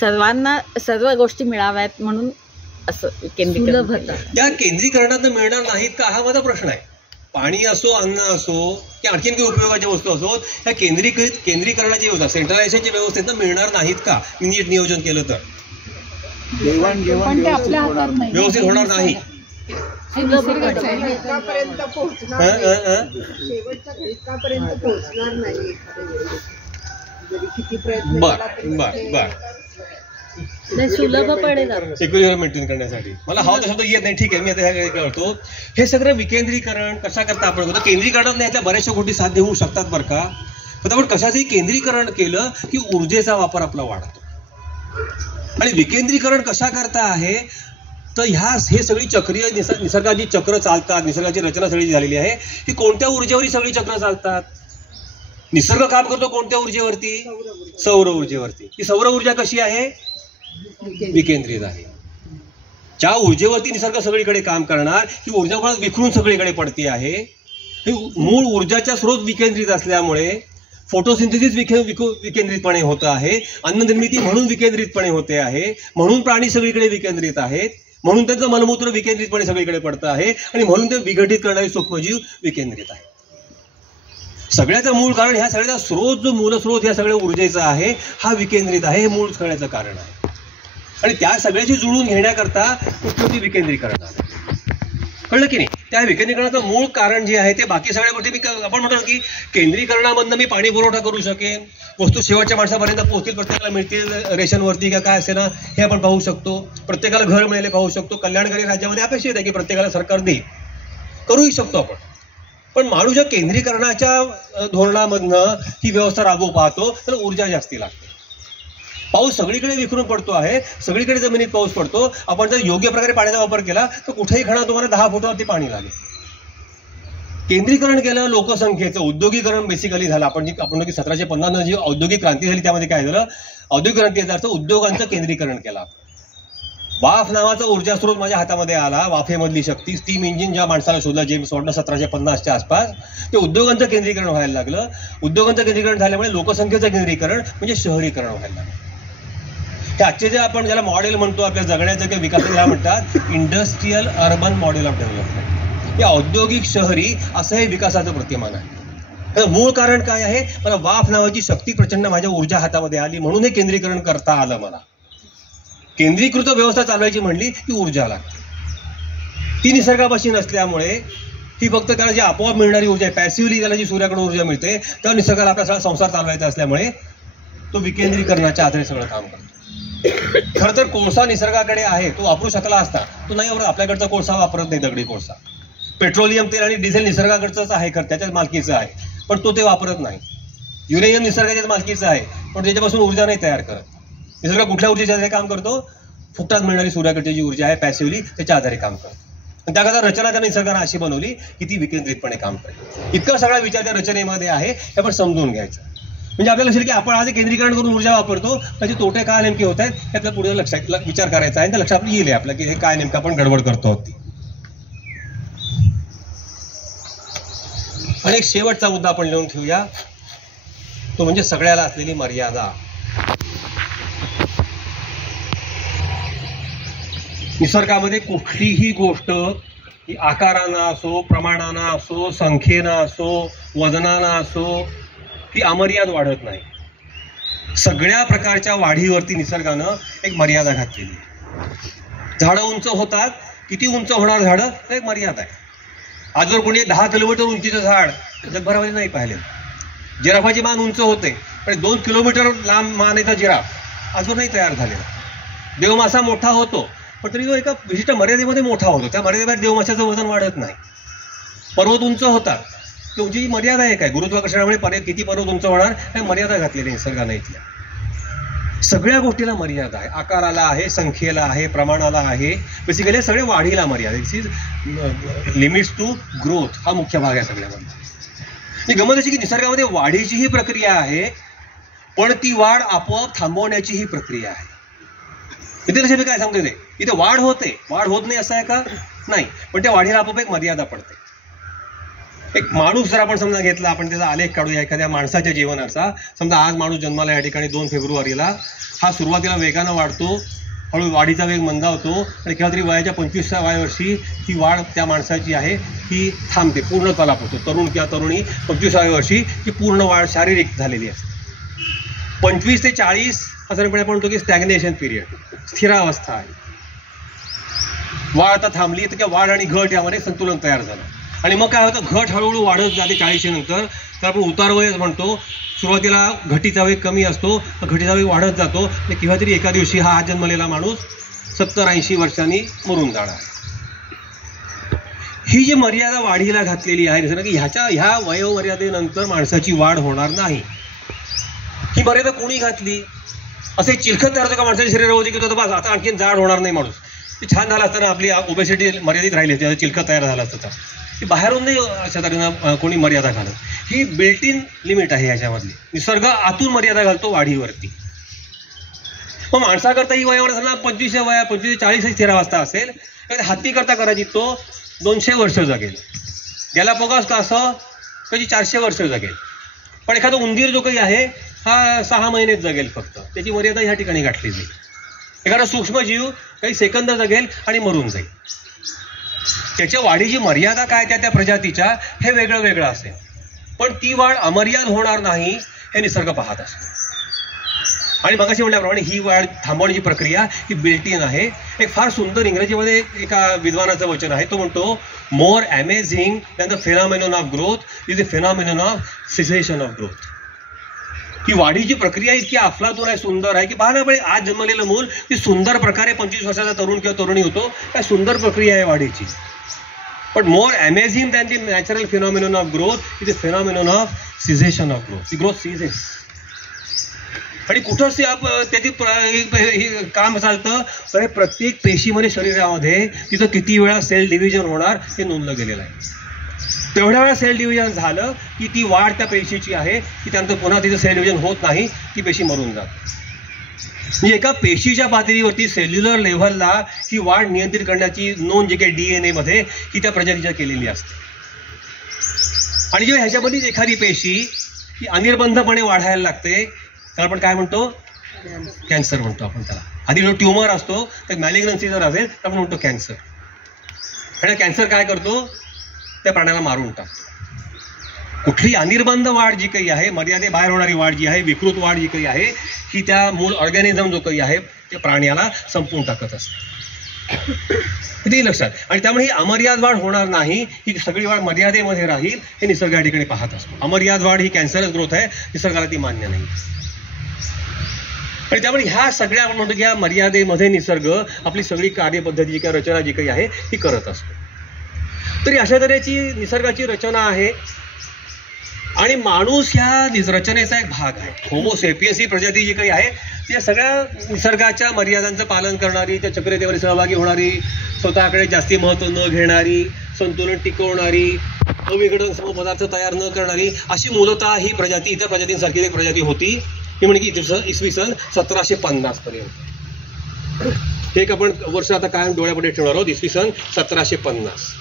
सर्वांना सर्व गोष्टी मिळाव्यात म्हणून असं केंद्रीकरण. त्या केंद्रीकरणात मिळणार नाहीत का, हा माझा प्रश्न आहे. पाणी असो, अन्न असो की आणखीन काही उपयोगाच्या वस्तू असो, त्या केंद्रीकरणाची व्यवस्था, सेंट्रलायझेशनच्या व्यवस्थेतनं मिळणार नाहीत का नीट नियोजन केलं तर. व्यवस्थित होणार नाही. सुलभ पडेल सेक्युलर मेंटेन करण्यासाठी. मला हवा तो शब्द येत नाही, ठीक आहे, मी आता ह्या करतो. हे सगळं विकेंद्रीकरण कशा करता आपण करतो. केंद्रीकरणात नाही, त्या बऱ्याचशा गोष्टी साध्य होऊ शकतात बरं का. पण आपण कशाचंही केंद्रीकरण केलं की ऊर्जेचा वापर आपला वाढतो. आणि विकेंद्रीकरण कशा करता आहे तर हे सगळी चक्रीय निसर्गाची चक्र चालतात, निसर्गाची रचना सगळी झालेली आहे. ही कोणत्या ऊर्जेवर सगळी चक्र चालतात. निसर्ग काम करतो कोणत्या ऊर्जेवरती, सौर ऊर्जेवरती. ही सौर ऊर्जा कशी आहे, विकेंद्रित आहे. ज्या ऊर्जेवरती निसर्ग सगळीकडे काम करणार ही ऊर्जा मुळात विखरून सगळीकडे पडते आहे. ही मूळ ऊर्जाचा स्रोत विकेंद्रित असल्यामुळे फोटोसिंथेसिस विकेंद्रितपणे होतं आहे, अन्न निर्मिती म्हणून विकेंद्रितपणे होते आहे, म्हणून प्राणी सगळीकडे विकेंद्रित आहेत, म्हणून त्यांचं मलमूत्र विकेंद्रितपणे सगळीकडे पडतं आहे आणि म्हणून ते विघटित करणारे सूक्ष्मजीव विकेंद्रित आहे. सगळ्याचं मूळ कारण, ह्या सगळ्याचा मूलस्रोत ह्या सगळ्या ऊर्जेचा आहे, हा विकेंद्रित आहे. हे मूळ सगळ्याचं कारण आहे. आणि त्या सगळ्याची जुळून घेण्याकरता कुठलं विकेंद्रीकरण आलं. कळलं की नाही? त्या विकेंद्रीकरणाचं मूळ कारण जे आहे ते बाकी सगळ्या गोष्टी आपण म्हणतो की केंद्रीकरणामधनं मी पाणी पुरवठा करू शकेन, वस्तू शेवटच्या माणसापर्यंत पोहोचतील, प्रत्येकाला मिळतील रेशनवरती का काय असे ना हे आपण पाहू शकतो, प्रत्येकाला घर मिळाले पाहू शकतो, कल्याणकारी राज्यामध्ये अपेक्षित आहे की प्रत्येकाला सरकार देईल, करूही शकतो आपण. पण माणूस ज्या केंद्रीकरणाच्या धोरणामधनं ही व्यवस्था राबवू पाहतो तर ऊर्जा जास्ती लागते. पाऊस सगळीकडे विखरून पडतो आहे, सगळीकडे जमिनीत पाऊस पडतो. आपण जर योग्य प्रकारे पाण्याचा वापर केला तर कुठेही खणा तुम्हाला 10 फुटावरती पाणी लागेल. केंद्रीकरण केलं लोकसंख्येचं, उद्योगीकरण बेसिकली झालं. आपण 1750 जी औद्योगिक क्रांती झाली त्यामध्ये काय झालं, औद्योगिक क्रांतीचा अर्थ उद्योगांचं केंद्रीकरण केलं. वाफ नावाचा ऊर्जा स्रोत माझ्या हातामध्ये आला, वाफेमधली शक्ती, स्टीम इंजिन ज्या माणसाला शोधला जेम्स वॉटनं 1750च्या आसपास, ते उद्योगांचं केंद्रीकरण व्हायला लागलं. उद्योगांचं केंद्रीकरण झाल्यामुळे लोकसंख्येचं केंद्रीकरण म्हणजे शहरीकरण व्हायला लागलं. हे आजचे जे आपण ज्याला मॉडेल म्हणतो आपल्या जगण्याचं किंवा विकासाला म्हणतात industrial urban model of development, हे औद्योगिक शहरी असं हे विकासाचं प्रतिमान आहे. तर मूळ कारण काय आहे, मला वाफ नावाची शक्ती प्रचंड माझ्या ऊर्जा हातामध्ये आली म्हणून हे केंद्रीकरण करता आलं. मला केंद्रीकृत व्यवस्था चालवायची म्हणली की ऊर्जा लागते. ती निसर्गापाशी नसल्यामुळे ही फक्त त्याला जी आपोआप मिळणारी ऊर्जा आहे, पॅसिव्हली त्याला जी सूर्याकडून ऊर्जा मिळते, तेव्हा निसर्गाला आपला सगळा संसार चालवायचा असल्यामुळे तो विकेंद्रीकरणाच्या आधारे सगळं काम करतो. खरं तर कोळसा निसर्गाकडे आहे, तो वापरू शकला असता, तो नाही वापरत. आपल्याकडचा कोळसा वापरत नाही, दगडी कोळसा. पेट्रोलियम तेल आणि डिझेल निसर्गाकडचंच आहे, खरं त्याच्याच मालकीचं आहे, पण तो ते वापरत नाही. युरेनियम निसर्गाच्याच मालकीचं आहे, पण त्याच्यापासून ऊर्जा नाही तयार करत. निसर्ग कुठल्या ऊर्जेच्या आधारे काम करतो, फुकटात मिळणारी सूर्याकडची जी ऊर्जा आहे पॅसिव्हली त्याच्या आधारे काम करतो. आणि त्याकरता रचना त्या निसर्गाने अशी बनवली की ती विकेंद्रितपणे काम करेल. इतका सगळा विचार त्या रचनेमध्ये आहे, हे आपण समजून घ्यायचं. म्हणजे आपल्याला लक्षात की आपण आज केंद्रीकरण करून ऊर्जा वापरतो, त्याचे तोटे काय नेमके होत आहेत हे आपल्या पुढे लक्षात विचार करायचा आहे. त्या लक्षात येईल आपल्या की हे काय नेमकं आपण गडबड करतो ती. आणि एक शेवटचा मुद्दा आपण लिहून ठेवूया, तो म्हणजे सगळ्याला असलेली मर्यादा. निसर्गामध्ये कुठलीही गोष्ट ही आकारानं असो, प्रमाणानं असो, संख्येनं असो, वजनानं असो, ती अमर्याद वाढत नाही. सगळ्या प्रकारच्या वाढीवरती निसर्गानं एक मर्यादा घातलेली. झाडं उंच होतात, किती उंच होणार झाडं, तर एक मर्यादा आहे. आज जर कोणी 10 किलोमीटर उंचीचं झाड जगभरामध्ये नाही पाहिले. जिराफाची मान उंच होते, पण 2 किलोमीटर लांब मानेचा जिराफ आजवर नाही तयार झालेला. देवमासा मोठा होतो, पण तरी तो एका विशिष्ट मर्यादेमध्ये मोठा होतो. त्या मर्यादेबाहेर देवमाशाचं वजन वाढत नाही. पर्वत उंच होतात, तुमची मर्यादा आहे काय, गुरुत्वाकर्षणामुळे किती पर्वत उंच होणार हे मर्यादा घातलेली निसर्गाने. इथल्या सगळ्या गोष्टीला मर्यादा आहे, आकाराला आहे, संख्येला आहे, प्रमाणाला आहे. बेसिकली सगळे वाढीला मर्यादा. दिस इज लिमिट्स टू ग्रोथ, हा मुख्य भाग आहे सगळ्यामध्ये. गमत अशी की निसर्गामध्ये वाढीची ही प्रक्रिया आहे, पण ती वाढ आपोआप थांबवण्याची ही प्रक्रिया आहे. इथे लक्षात काय सांगतो ते, इथे वाढ होते, वाढ होत नाही असं आहे का, नाही, पण त्या वाढीला आपोआप एक मर्यादा पडते. एक माणूस जर आपण समजा घेतला, आपण त्याचा आलेख काढूया एखाद्या माणसाच्या जीवनाचा. समजा आज माणूस जन्माला या ठिकाणी 2 फेब्रुवारीला, हा सुरुवातीला वेगानं वाढतो, हळू वाढीचा वेग मंदावतो आणि केव्हा तरी वयाच्या 25व्या वर्षी ही वाढ त्या माणसाची आहे ही थांबते, पूर्णत्वाला पोहोचतो. तरुण किंवा तरुणी 25व्या वर्षी ही पूर्ण वाढ शारीरिक झालेली असते. 25 ते 40 साधारणपणे आपण म्हणतो की स्टॅग्नेशन पिरियड, स्थिरावस्था आहे. वाढ आता थांबली तर वाढ आणि घट यामध्ये संतुलन तयार झालं. आणि मग काय होतं, घट हळूहळू वाढत जाते 40 नंतर, तर आपण उतारवय म्हणतो. सुरुवातीला घटीचा वेग कमी असतो, घटीचा वेग वाढत जातो आणि केव्हा तरी एका दिवशी हा आज जन्मलेला माणूस 70-80 वर्षांनी मरून जाणार. ही जी मर्यादा वाढीला घातलेली आहे की ह्या वयोमर्यादेनंतर माणसाची वाढ होणार नाही. ही मर्यादा कोणी घातली? असे चिलखत तयार होतं का माणसाच्या शरीरामध्ये की तो बस आता आणखी जाड होणार नाही माणूस. ते छान झालं असतं ना, आपली ओबेसिटी मर्यादित राहिली असते, चिलखत तयार झालं असतं. ती बाहेरून नाही अशा तऱ्हेनं कोणी मर्यादा घालत. ही बिल्ट इन लिमिट आहे ह्याच्यामधली. निसर्ग आतून मर्यादा घालतो वाढीवरती. मग माणसाकरता ही वयामध्ये 25 वया 25 ते 40 स्थिरावस्था असेल, हत्ती करता करायची तो 200 वर्ष जगेल. गेला पोगास का असं कधी 400 वर्ष जगेल. पण एखादा उंदीर जो काही आहे हा 6 महिनेच जगेल फक्त. त्याची मर्यादा ह्या ठिकाणी गाठली जाईल. एखादा सूक्ष्मजीव काही सेकंद जगेल आणि मरून जाईल. त्याच्या वाढीची मर्यादा काय त्या प्रजातीच्या हे वेगळं वेगळं असेल, पण ती वाढ अमर्याद होणार नाही हे निसर्ग पाहत असतो. आणि मगाशी म्हटल्याप्रमाणे ही वाढ थांबवण्याची प्रक्रिया ही बिल्ट इन आहे. एक फार सुंदर इंग्रजीमध्ये एका विद्वानाचं वचन आहे. तो म्हणतो, more amazing than the phenomenon of growth is the phenomenon of cessation of growth. ही वाढीची प्रक्रिया इतकी अफलातून आहे, सुंदर आहे की पहा ना, आज जन्मलेलं मूल ती सुंदर प्रकारे 25 वर्षाचा तरुण किंवा तरुणी होतो. काय सुंदर प्रक्रिया आहे वाढीची. पण more amazing than the natural phenomenon of growth is the phenomenon of cessation of growth. ती ग्रोथ सिझेस. आणि कुठंच त्याची काम चालतं तर प्रत्येक पेशीमध्ये शरीरामध्ये तिथं किती वेळा सेल डिव्हिजन होणार हे नोंदलं गेलेलं आहे. तेवढ्या वेळा सेल डिव्हिजन झालं की ती वाढ त्या पेशीची आहे की त्यानंतर पुन्हा तिचं सेल डिव्हिजन होत नाही, ती पेशी मरून जाते. म्हणजे एका पेशीच्या पातळीवरती सेल्युलर लेव्हलला ही वाढ नियंत्रित करण्याची नोंद जी काही DNA मध्ये ही त्या प्रजातीच्या केलेली असते. आणि जेव्हा ह्याच्यामध्येच एखादी पेशी ही अनिर्बंधपणे वाढायला लागते त्याला आपण काय म्हणतो, कॅन्सर म्हणतो आपण त्याला. आधी जो ट्युमर असतो तर मॅलिग्नन्सी जर असेल तर आपण म्हणतो कॅन्सर. आणि कॅन्सर काय करतो, त्या प्राण्याला मारून टाकतो. कुठली अनिर्बंध वाढ जी काही आहे, मर्यादेबाहेर होणारी वाढ जी आहे, विकृत वाढ जी काही आहे, ही त्या मूळ ऑर्गॅनिझम जो काही आहे त्या प्राण्याला संपवून टाकत असते. ते लक्षात. आणि त्यामुळे ही अमर्याद वाढ होणार नाही, ही सगळी वाढ मर्यादेमध्ये राहील हे निसर्ग या ठिकाणी पाहत असतो. अमर्याद वाढ ही कॅन्सरच ग्रोथ आहे, निसर्गाला ती मान्य नाही. आणि त्यामुळे ह्या सगळ्या आपण म्हणतो की या मर्यादेमध्ये निसर्ग आपली सगळी कार्यपद्धती जी काही रचना जी काही आहे ही करत असतो. तरी अशा तऱ्हेची निसर्गाची रचना आहे. आणि माणूस ह्या रचनेचा एक भाग आहे. होमो सेपियन्स ही प्रजाती जी काही आहे त्या सगळ्या निसर्गाच्या मर्यादांचं पालन करणारी, त्या चक्रतेवर सहभागी होणारी, स्वतःकडे जास्ती महत्त्व न घेणारी, संतुलन टिकवणारी, अविघटन समपदार्थ तयार न करणारी अशी मूलतः ही प्रजाती इतर प्रजातींसारखी एक प्रजाती होती. ती म्हणजे की इसवी सन 1750 पर्यंत. एक आपण वर्ष आता कायम डोळ्यापुढे ठेवणार आहोत, इसवी सन 1750.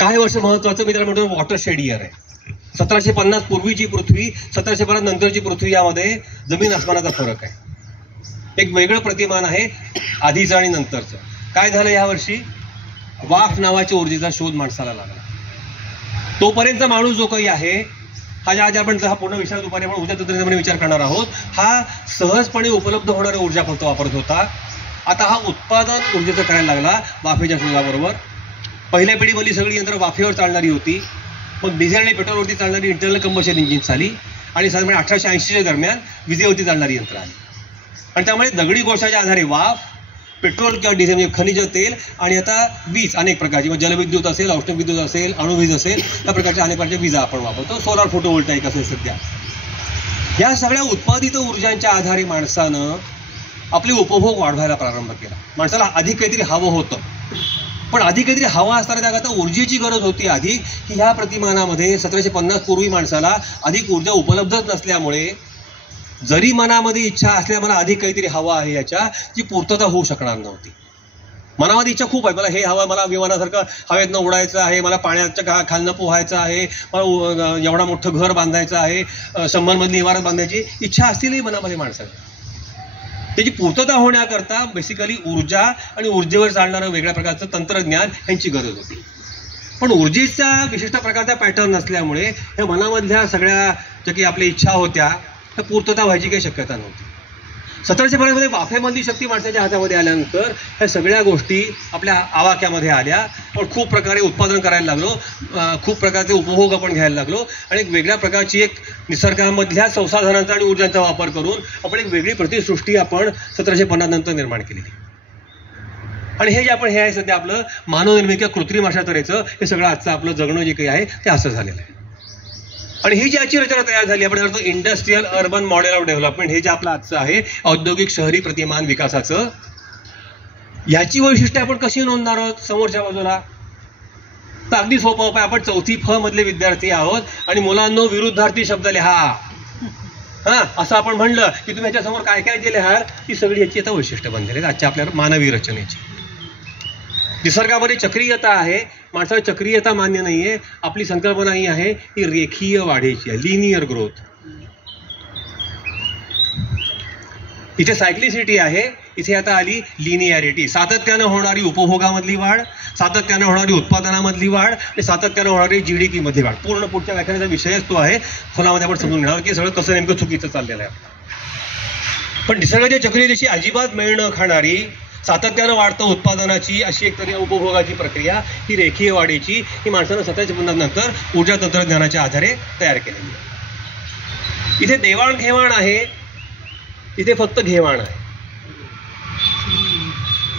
काही वर्ष महत्वाचं मी त्याला म्हणतो वॉटर शेड इयर आहे. 1750 पूर्वीची पृथ्वी, 1750 नंतरची पृथ्वी यामध्ये जमीन आसमानाचा फरक आहे. एक वेगळं प्रतिमान आहे आधीचं आणि नंतरचं. काय झालं यावर्षी, वाफ नावाच्या ऊर्जेचा शोध माणसाला लागला. तोपर्यंत माणूस जो काही आहे हा आज आपण हा पूर्ण विषय दुपारी आपण ऊर्जा तंत्रज्ञानामध्ये विचार करणार आहोत. हा सहजपणे उपलब्ध होणाऱ्या ऊर्जा फक्त वापरत होता. आता हा उत्पादन ऊर्जेचं करायला लागला वाफेच्या शोधाबरोबर. पहिल्या पिढीमधली सगळी यंत्र वाफेवर चालणारी होती. मग डिझेल आणि पेट्रोलवरती चालणारी इंटरनल कंबशन इंजिन आली आणि साधारण 1880च्या दरम्यान विजेवरती चालणारी यंत्र आली. आणि त्यामुळे दगडी कोळशाच्या आधारे वाफ, पेट्रोल किंवा डिझेल म्हणजे खनिज तेल आणि आता वीज अनेक प्रकारची, म्हणजे जलविद्युत असेल, औष्णिक विद्युत असेल, अणुवीज असेल, त्या प्रकारच्या अनेक प्रकारच्या विजा आपण वापरतो. सोलार फोटोव्होल्टाईक असेल सध्या. या सगळ्या उत्पादित ऊर्जांच्या आधारे माणसानं आपले उपभोग वाढवायला प्रारंभ केला. माणसाला अधिक काहीतरी हवं होतं. पण अधिक काहीतरी हवा असताना त्याकरता ऊर्जेची गरज होती अधिक, की ह्या प्रतिमानामध्ये 1750 पूर्वी माणसाला अधिक ऊर्जा उपलब्धच नसल्यामुळे जरी मनामध्ये इच्छा असल्या मला अधिक काहीतरी हवा आहे याच्या जी पूर्तता होऊ शकणार नव्हती. मनामध्ये इच्छा खूप आहे, मला हे हवं, मला विमानासारखं हवेतनं उडायचं आहे, मला पाण्याच्या खालनं पोहायचं आहे, मला एवढा मोठं घर बांधायचं आहे, 100 मजली इमारत बांधायची इच्छा असतीलही मनामध्ये माणसाला. त्याची पूर्तता होण्याकरता बेसिकली ऊर्जा आणि ऊर्जेवर चालणारं वेगळ्या प्रकारचं तंत्रज्ञान यांची गरज होती. पण ऊर्जेचा विशिष्ट प्रकारचा पॅटर्न नसल्यामुळे ह्या मनामधल्या सगळ्या ज्या काही आपल्या इच्छा होत्या त्या पूर्तता व्हायची काही शक्यता नव्हती. 1750 वाफेमधली शक्ती माणसाच्या हातामध्ये आल्यानंतर ह्या सगळ्या गोष्टी आपल्या आवाक्यामध्ये आल्या. पण खूप प्रकारे उत्पादन करायला लागलो, खूप प्रकारचे उपभोग आपण घ्यायला लागलो आणि एक वेगळ्या प्रकारची एक निसर्गामधल्या संसाधनांचा आणि ऊर्जांचा वापर करून आपण एक वेगळी प्रतिसृष्टी आपण 1750 नंतर निर्माण केलेली. आणि हे जे आपण हे आहे सध्या आपलं मानवनिर्मित किंवा कृत्रिम अशा तऱ्हेचं हे सगळं आजचं आपलं जगणं जे काही आहे ते असं झालेलं आहे. आणि ही जी आजची रचना तयार झाली आपण म्हणतो industrial urban model of development, हे जे आपलं आजचं आहे औद्योगिक शहरी प्रतिमान विकासाचं, याची वैशिष्ट्ये आपण कशी नोंदणार आहोत समोरच्या बाजूला. तर अगदी सोपं उपाय, आपण 4थी फ मधले विद्यार्थी आहोत आणि मुलांनो विरुद्धार्थी शब्द लिहा. असं आपण म्हणलं की तुम्ही ह्याच्यासमोर काय काय जे लिहाल ती सगळी ह्याची आता वैशिष्ट्य बनलेली आहेत आजच्या आपल्या मानवी रचनेची. निसर्गामध्ये चक्रीयता आहे, माणसाला चक्रीयता मान्य नाहीये. आपली संकल्पना ही आहे ही रेखीय वाढीची आहे, लिनियर ग्रोथ. इथे सायक्लिसिटी आहे, इथे आता आली लिनियरिटी. सातत्यानं होणारी उपभोगामधली वाढ, सातत्यानं होणारी उत्पादनामधली वाढ आणि सातत्यानं होणारी GDP मधली वाढ. पूर्ण पुढच्या व्याख्यानाचा विषयच तो आहे. खोलामध्ये आपण समजून घेणार की सगळं कसं नेमकं चुकीचं चाललेलं आहे. पण निसर्गाच्या चक्रीयेशी अजिबात मेळ न खाणारी सातत्यानं वाढतं उत्पादनाची अशी एक तरी उपभोगाची प्रक्रिया, ही रेखीय वाढीची, ही माणसानं 27 नंतर ऊर्जा तंत्रज्ञानाच्या आधारे तयार केलेली आहे. इथे देवाणघेवाण आहे, इथे फक्त घेवाण आहे.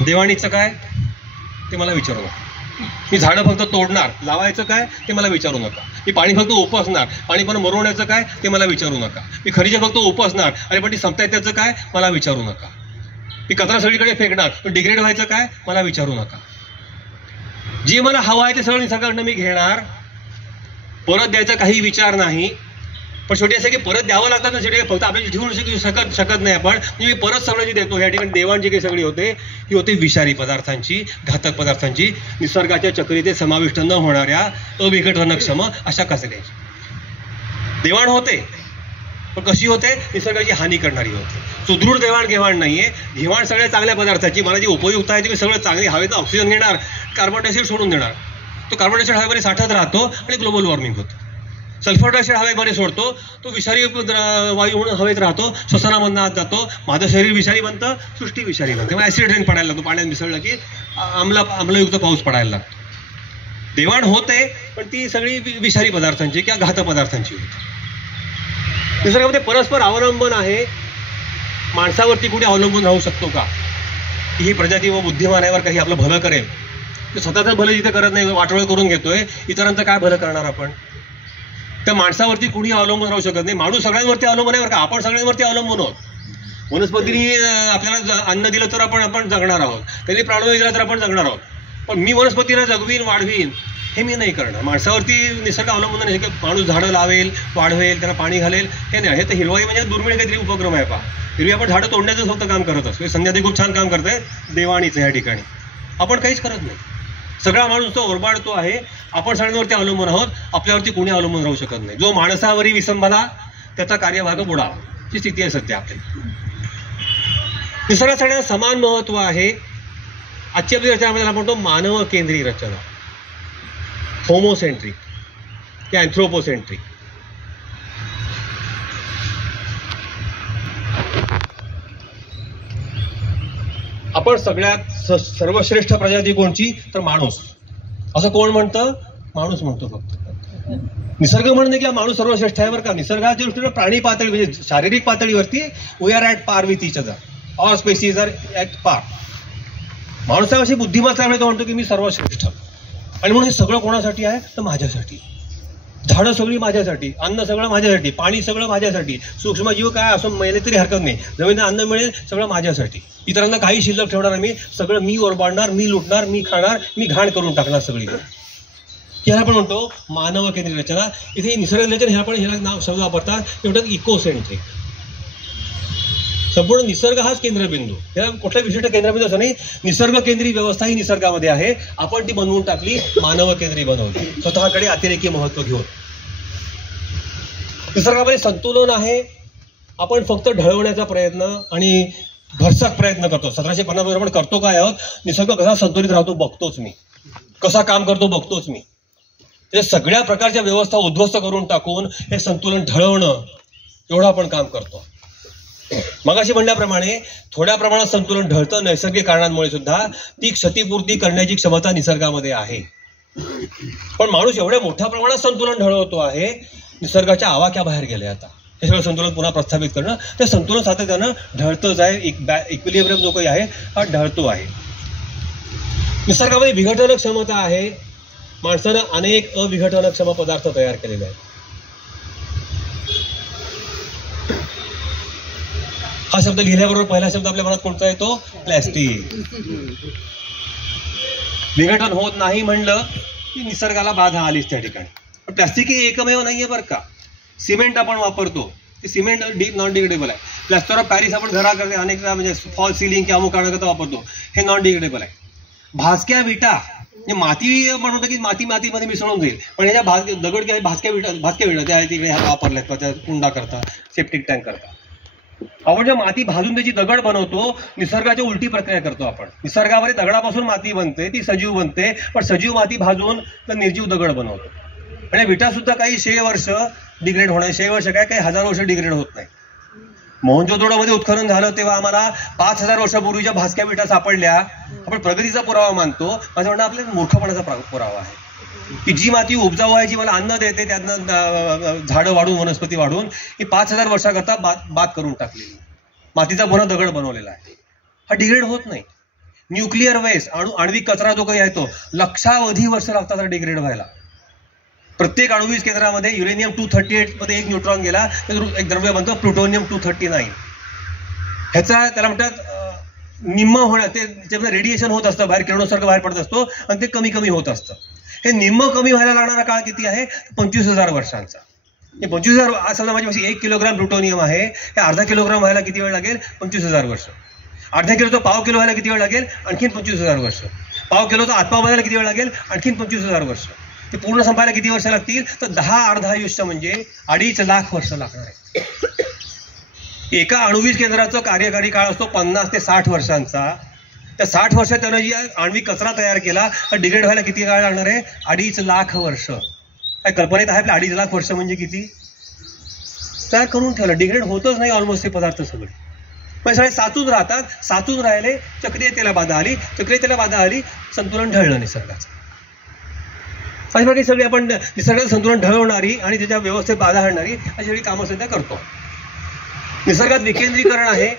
देवाणीचं काय ते मला विचारू नका. मी झाडं फक्त तोडणार, लावायचं काय ते मला विचारू नका. मी पाणी फक्त उपसणार, पाणी पण मरवण्याचं काय ते मला विचारू नका. मी खनिजं फक्त उपसणार, अरे पण ती संपतायत त्याचं काय मला विचारू नका. मी कचरा सगळीकडे फेकणार, पण डिग्रेड व्हायचं काय मला विचारू नका. जे मला हवं आहे ते सगळं निसर्गाकडनं मी घेणार, परत द्यायचा काही विचार नाही. पण शेवटी असं की परत द्यावं लागतं ना, शेवटी फक्त आपल्याला ठेवून शकत नाही आपण. म्हणजे मी परत सगळं जे देतो, या ठिकाणी देवाण जी काही सगळी होते ही होते विषारी पदार्थांची, घातक पदार्थांची, निसर्गाच्या चक्रीते समाविष्ट न होणाऱ्या अविघटनक्षम अशा कचऱ्याची देवाण होते. पण कशी होते? निसर्गाची हानी करणारी होते. सुदृढ देवाणघेवाण नाहीये. घेवाण सगळ्या चांगल्या पदार्थाची, मला जी उपयुक्त आहे ती मी सगळं चांगली हवेचा ऑक्सिजन घेणार, कार्बन डायऑक्साईड सोडून देणार. तो कार्बन डायऑक्साईड हवेमध्ये साठत राहतो आणि ग्लोबल वॉर्मिंग होतं. सल्फर डायऑक्साईड हवेमध्ये सोडतो, तो विषारी वायू म्हणून हवेत राहतो, श्वसनामधनं आत जातो, माझं शरीर विषारी बनतं, सृष्टी विषारी बनते. मग ऍसिड रेन पडायला लागतो, पाण्यात मिसळलं की आम्लयुक्त पाऊस पडायला लागतो. देवाण होते पण ती सगळी विषारी पदार्थांची किंवा घातक पदार्थांची होती. निसर्गामध्ये परस्पर अवलंबन आहे. माणसावरती कुठे अवलंबून राहू शकतो का? ही प्रजाती व बुद्धिमान आहे, काही आपलं भलं करेल, स्वतःचं भलं जिथे करत नाही, वाटोळ करून घेतोय, इतरांचं काय भलं करणार आपण? त्या माणसावरती कुणी अवलंबून राहू शकत नाही. माणूस सगळ्यांवरती अवलंबून आहे बरं का, आपण सगळ्यांवरती अवलंबून आहोत. वनस्पतींनी आपल्याला अन्न दिलं तर आपण जगणार आहोत, त्यांनी प्राणवायू दिला तर आपण जगणार आहोत. पण मी वनस्पतीला जगवीन, वाढवीन हे मी नाही करणार. माणसावरती निसर्ग अवलंबून नाही की माणूस झाडं लावेल, वाढवेल, त्याला पाणी घालेल, हे नाही. हे तर हिरवाई म्हणजे दुर्मिळ काहीतरी उपक्रम आहे. हिरवी आपण झाडं तोडण्याचं फक्त काम करत असतो. संध्याताई खूप छान काम करते देवाणीचं या ठिकाणी. आपण काहीच करत नाही. सगळा माणूस तो ओरबाडतो आहे. आपण सगळ्यांवरती अवलंबून आहोत, आपल्यावरती कोणी अवलंबून राहू शकत नाही. जो माणसावरी विसंबला त्याचा कार्यभाग बुडावा, ही स्थिती आहे सध्या आपली. निसर्गात सगळ्यांना समान महत्व आहे. आजची आपली रचनामध्ये आपण म्हणतो मानव केंद्रीय रचना, होमोसेंट्रिक किंवा अँथ्रोपोसेंट्रिक. आपण सगळ्यात सर्वश्रेष्ठ प्रजाती कोणची? तर माणूस. असं कोण म्हणतं? माणूस म्हणतो फक्त. निसर्ग म्हणणं की माणूस सर्वश्रेष्ठ आहे बरं का. निसर्गाच्या दृष्टीने प्राणी पातळी म्हणजे शारीरिक पातळीवरती we are at par with each other, all species are at par. माणसाविषयी बुद्धिमत्ता असल्यामुळे तो म्हणतो की मी सर्वश्रेष्ठ. आणि म्हणून हे सगळं कोणासाठी आहे? तर माझ्यासाठी. झाडं सगळी माझ्यासाठी, अन्न सगळं माझ्यासाठी, पाणी सगळं माझ्यासाठी, सूक्ष्मजीव काय असं मेले तरी हरकत नाही, जमिनीला अन्न मिळेल सगळं माझ्यासाठी. इतरांना काही शिल्लक ठेवणार मी, सगळं मी ओरबाडणार, मी लुटणार, मी खाणार, मी घाण करून टाकणार सगळी. ह्याला आपण म्हणतो मानव केंद्रीय रचना. इथे निसर्ग रचना ह्या पण ह्याला नाव शब्द वापरतात, ते म्हणतात इकोसेंट्रिक. संपूर्ण निसर्ग हाच केंद्रबिंदू, याला कुठल्या विशिष्ट केंद्रबिंदू असं नाही. निसर्ग केंद्रीय व्यवस्था ही निसर्गामध्ये आहे, आपण ती बनवून टाकली, मानव केंद्रीय बनवली, स्वतःकडे अतिरेकी महत्व घेऊन. निसर्गामध्ये संतुलन आहे, आपण फक्त ढळवण्याचा प्रयत्न आणि भरसक प्रयत्न करतो. 1750 आपण करतो काय आहोत? निसर्ग कसा संतुलित राहतो बघतोच मी, कसा काम करतो बघतोच मी. म्हणजे सगळ्या प्रकारच्या व्यवस्था उद्ध्वस्त करून टाकून हे संतुलन ढळवणं एवढं आपण काम करतो. मगाशी म्हणल्याप्रमाणे थोड्या प्रमाणात संतुलन ढळतं नैसर्गिक कारणांमुळे सुद्धा, ती क्षतिपूर्ती करण्याची क्षमता निसर्गामध्ये आहे. पण माणूस एवढ्या मोठ्या प्रमाणात संतुलन ढळवतो आहे, निसर्गाच्या आवाक्याबाहेर गेले. आता हे सगळं संतुलन पुन्हा प्रस्थापित करणं, ते संतुलन सातत्यानं ढळतच आहे. इक्विलिब्रियम जो काही आहे हा ढळतो आहे. निसर्गामध्ये विघटन क्षमता आहे. माणसानं अनेक अविघटनक्षम पदार्थ तयार केलेले आहेत. हा शब्द लिहिल्याबरोबर पहिला शब्द आपल्या मनात कोणता येतो? प्लॅस्टिक. विघटन होत नाही म्हणलं की निसर्गाला बाधा आलीच त्या ठिकाणी. पण प्लॅस्टिक हे एकमेव नाहीये बरं का. सिमेंट आपण वापरतो, ते सिमेंट नॉन डिग्रेडेबल आहे. प्लास्टर ऑफ पॅरिस आपण घराकडे अनेकदा म्हणजे फॉल सिलिंग किंवा अमुक करण्याकरता वापरतो, हे नॉन डिग्रेडेबल आहे. भाजक्या विटा म्हणजे माती म्हणतो की मातीमध्ये मिसळून जाईल, पण ह्याच्या दगड किंवा भाजक्या विटा त्या तिकडे ह्या वापरल्यात त्या कुंडा करता, सेप्टिक टँक करता. आपण जेव्हा माती भाजून त्याची दगड बनवतो, निसर्गाची उलटी प्रक्रिया करतो आपण. निसर्गामध्ये दगडापासून माती बनते, ती सजीव बनते, पण सजीव माती भाजून तर निर्जीव दगड बनवतो. आणि विटा सुद्धा काही 100 वर्ष डिग्रेड होणार. 100 वर्ष काय, काही 1000 वर्ष डिग्रेड होत नाही. मोहनजोदडोमध्ये उत्खनन झालं तेव्हा आम्हाला 5000 वर्षापूर्वीच्या भास्क्या विटा सापडल्या. आपण प्रगतीचा पुरावा मानतो. माझं म्हणणं आपल्या मूर्खपणाचा पुरावा आहे की जी माती उपजाऊ आहे, जी मला अन्न देते, त्यातनं झाडं वाढून, वनस्पती वाढून, ही 5000 वर्षाकरता बाद करून टाकलेली मातीचा पुन्हा दगड बनवलेला आहे. हा डिग्रेड होत नाही. न्यूक्लिअर वेस्ट, आण्विक कचरा जो काही आहे तो लक्षावधी वर्ष लागतात डिग्रेड व्हायला. प्रत्येक अणुवीज केंद्रामध्ये युरेनियम 238 मध्ये एक न्यूट्रॉन गेला, एक द्रव्य बनतो प्लुटोनियम 239. ह्याचा त्याला म्हणतात निम्म होण्या, ते रेडिएशन होत असतं, बाहेर किरणोत्सर्ग बाहेर पडत असतो आणि ते कमी कमी होत असतं. हे निम्म कमी व्हायला लागणारा काळ किती आहे? 25,000 वर्षांचा. 25,000 आज समजा माझ्यापाशी 1 किलोग्राम प्लुटोनियम आहे, हे अर्धा किलोग्राम व्हायला किती वेळ लागेल? 25,000 वर्ष. अर्धा किलो तो पाव किलो व्हायला किती वेळ लागेल? आणखीन 25,000 वर्ष. पाव किलोचा आत्पाव व्हायला किती वेळ लागेल? आणखीन 25,000 वर्ष. ते पूर्ण संपायला किती वर्ष लागतील? तर 10 अर्धायुष्य म्हणजे 2.5 लाख वर्ष लागणार आहे. एका अणुवीज केंद्राचा कार्यकारी काळ असतो 50 ते 60 वर्षांचा. त्या 60 वर्षात त्यानं जी आण्विक कचरा तयार केला, तर डिग्रेड व्हायला किती काळ लागणार आहे? 2.5 लाख वर्ष. काय कल्पनेत आहे आपल्या 2.5 लाख वर्ष म्हणजे किती? तयार करून ठेवलं. डिग्रेड होतच नाही ऑलमोस्ट ते पदार्थ सगळे. पण सगळे साचून राहतात. साचून राहिले, चक्रीयतेला बाधा आली. चक्रीयतेला बाधा आली, संतुलन ढळलं निसर्गाचं. अशा प्रकारे सगळी आपण निसर्गाचं संतुलन ढळवणारी आणि त्याच्या व्यवस्थेत बाधा आणणारी अशी सगळी कामं सध्या करतो. निसर्गात विकेंद्रीकरण आहे.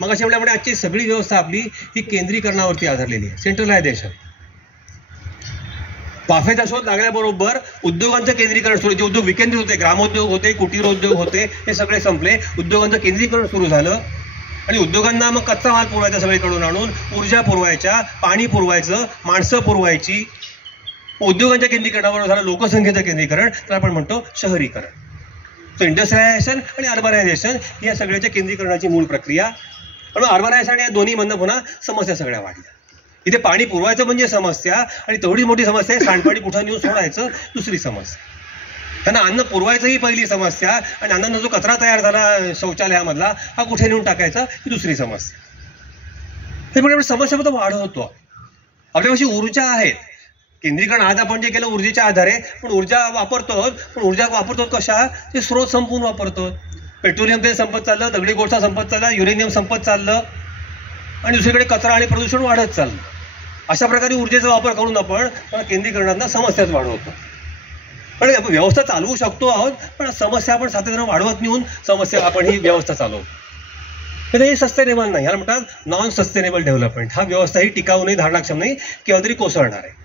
मग अशा वेळेला आजची सगळी व्यवस्था आपली ही केंद्रीकरणावरती आधारलेली आहे, सेंट्रलायझेशन. वाफेचा शोध लागल्याबरोबर उद्योगांचं केंद्रीकरण सुरू. जे उद्योग विकेंद्रित होते, ग्रामोद्योग होते, कुटीर उद्योग होते, हे सगळे संपले. उद्योगांचं केंद्रीकरण सुरू झालं आणि उद्योगांना मग कच्चा माल पुरवायचा सगळीकडून आणून, ऊर्जा पुरवायच्या, पाणी पुरवायचं, माणसं पुरवायची. उद्योगांच्या केंद्रीकरणावर झालं लोकसंख्येचं केंद्रीकरण, तर आपण म्हणतो शहरीकरण. तर इंडस्ट्रियलायझेशन आणि अर्बनायझेशन या सगळ्याच्या केंद्रीकरणाची मूळ प्रक्रिया. म्हणून अर्बनायझेशन या दोन्ही मधनं पुन्हा समस्या सगळ्या वाढल्या. इथे पाणी पुरवायचं म्हणजे समस्या, आणि तेवढी मोठी समस्या आहे सांडपाणी कुठं नेऊन सोडायचं दुसरी समस्या. त्यांना अन्न पुरवायचं ही पहिली समस्या, आणि अन्नाचा जो कचरा तयार झाला शौचालयामधला हा कुठे नेऊन टाकायचा ही दुसरी समस्या. हे म्हणजे समस्या पण वाढ होतो. आपल्यापाशी ऊर्जा आहेत. केंद्रीकरण आज आपण जे केलं ऊर्जेच्या आधारे, पण ऊर्जा वापरतो कशा? ते स्रोत संपवून वापरतो. पेट्रोलियम ते संपत चाललं, दगडी कोळसा संपत चालला, युरेनियम संपत चाललं, आणि दुसरीकडे कचरा आणि प्रदूषण वाढत चाललं. अशा प्रकारे ऊर्जेचा वापर करून आपण केंद्रीकरणांना समस्याच वाढवतो. पण आपण व्यवस्था चालवू शकतो आहोत, पण समस्या आपण सातत्यानं वाढवत नेऊन समस्या आपण ही व्यवस्था चालवतो. तर हे सस्टेनेबल नाही. याला म्हणतात नॉन सस्टेनेबल डेव्हलपमेंट. हा व्यवस्था ही टिकाऊ नाही, धारणाक्षम नाही, केव्हा तरी कोसळणार आहे.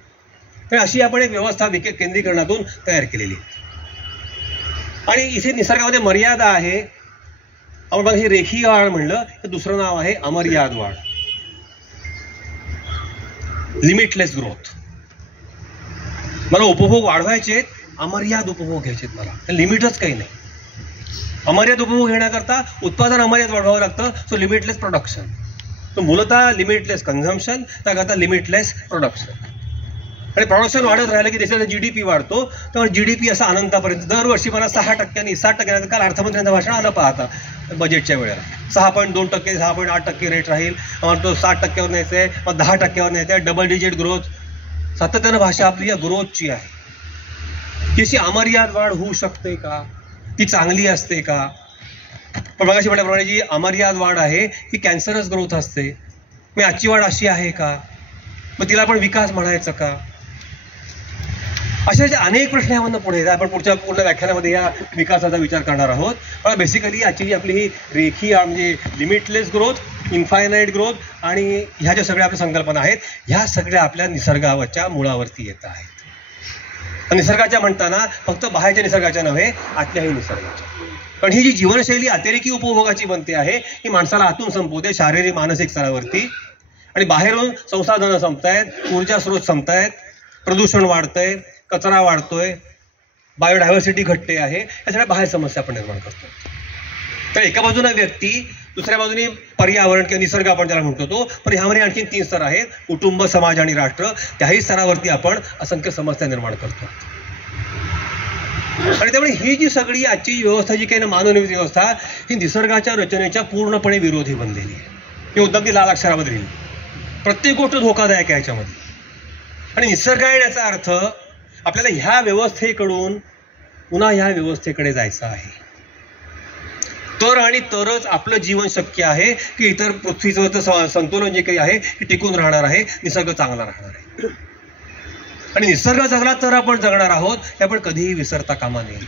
तर अशी आपण एक व्यवस्था केंद्रीकरणातून तयार केलेली आहे. आणि इथे निसर्गामध्ये मर्यादा आहे. आपण बघा, हे रेखीय वाढ म्हणलं तर दुसरं नाव आहे अमर्याद वाढ, लिमिटलेस ग्रोथ. मला उपभोग वाढवायचे, अमर्याद उपभोग घ्यायचे मला, लिमिटच काही नाही. अमर्याद उपभोग घेण्याकरता उत्पादन अमर्याद वाढवावं लागतं. So limitless production. तो मूलतः लिमिटलेस कन्झम्पशन, त्याकरता लिमिटलेस प्रोडक्शन. आणि प्रोडक्शन वाढत राहिलं की देशाचा GDP वाढतो. त्यामुळे GDP असा अनंतापर्यंत दरवर्षी मला 6%, 7%. काल अर्थमंत्र्यांचं भाषण आलं पाहता बजेटच्या वेळेला. 6.2%, 6.8% रेट राहील. तो 7%वर न्यायचं आहे, मग 10%वर न्यायचं आहे. Double digit growth. सातत्यानं भाषा आपली या ग्रोथची आहे. की अशी अमर्याद वाढ होऊ शकते का? ती चांगली असते का? पण मगाशी म्हटल्याप्रमाणे जी अमर्याद वाढ आहे ही कॅन्सरस ग्रोथ असते. मग आजची वाढ अशी आहे का? मग तिला आपण विकास म्हणायचं का? असे अनेक प्रश्न यामधनं पुढे येतात. आपण पुढच्या पूर्ण व्याख्यानामध्ये या विकासाचा विचार करणार आहोत. पण बेसिकली आजची आपली ही रेखीय म्हणजे लिमिटलेस ग्रोथ, इन्फायनाईट ग्रोथ आणि ह्या ज्या सगळ्या आपल्या संकल्पना आहेत, ह्या सगळ्या आपल्या निसर्गावरच्या मुळावरती येत आहेत. निसर्गाच्या म्हणताना फक्त बाहेरच्या निसर्गाच्या नव्हे, आतल्याही निसर्गाच्या. पण ही जी जीवनशैली अतिरेकी उपभोगाची बनते आहे, ही माणसाला आतून संपवते, शारीरिक मानसिक स्तरावरती. आणि बाहेरून संसाधनं संपतायत, ऊर्जा स्रोत संपतायत, प्रदूषण वाढतंय, कचरा वाढतोय, बायोडायव्हर्सिटी घटते आहे. या सगळ्या बाहेर समस्या आपण निर्माण करतो. तर एका बाजूला व्यक्ती, दुसऱ्या बाजूने पर्यावरण किंवा निसर्ग आपण त्याला म्हणतो तो. पण ह्यामध्ये आणखी 3 स्तर आहेत, कुटुंब, समाज आणि राष्ट्र. त्याही स्तरावरती आपण असंख्य समस्या निर्माण करतो. आणि त्यामुळे ही जी सगळी आजची व्यवस्था जी काही ना मानवनिर्मित व्यवस्था ही निसर्गाच्या रचनेच्या पूर्णपणे विरोधी बनलेली आहे. ही उद्योग लाल अक्षरामध्ये लिहिली. प्रत्येक गोष्ट धोकादायक आहे याच्यामध्ये. आणि निसर्गायन याचा अर्थ आपल्याला ह्या व्यवस्थेकडून पुन्हा ह्या व्यवस्थेकडे जायचं आहे. तर आणि तरच आपलं जीवन शक्य आहे की इतर पृथ्वीचं संतुलन जे काही आहे हे टिकून राहणार आहे, निसर्ग चांगला राहणार आहे. आणि निसर्ग जगला तर आपण जगणार आहोत हे आपण कधीही विसरता कामा नये.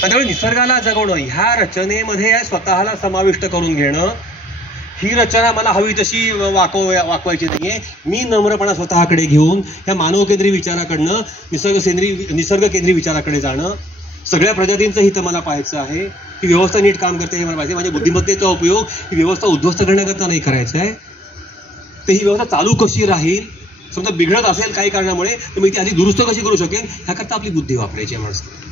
त्यामुळे निसर्गाला जगवणं, ह्या रचनेमध्ये स्वतःला समाविष्ट करून घेणं, ही रचना मला हवी तशी वाकवायची नाहीये. मी नम्रपणा स्वतःकडे घेऊन ह्या मानवकेंद्री विचाराकडनं निसर्ग केंद्री विचाराकडे जाणं, सगळ्या प्रजातींचं हित मला पाहायचं आहे. ही व्यवस्था नीट काम करते हे मला पाहिजे. माझ्या बुद्धिमत्तेचा उपयोग ही व्यवस्था उद्ध्वस्त करण्याकरता नाही करायचा आहे. तर ही व्यवस्था चालू कशी राहील, समजा बिघडत असेल काही कारणामुळे तर मी ती आधी दुरुस्त कशी करू शकेन ह्याकरता आपली बुद्धी वापरायची आहे माणसाला.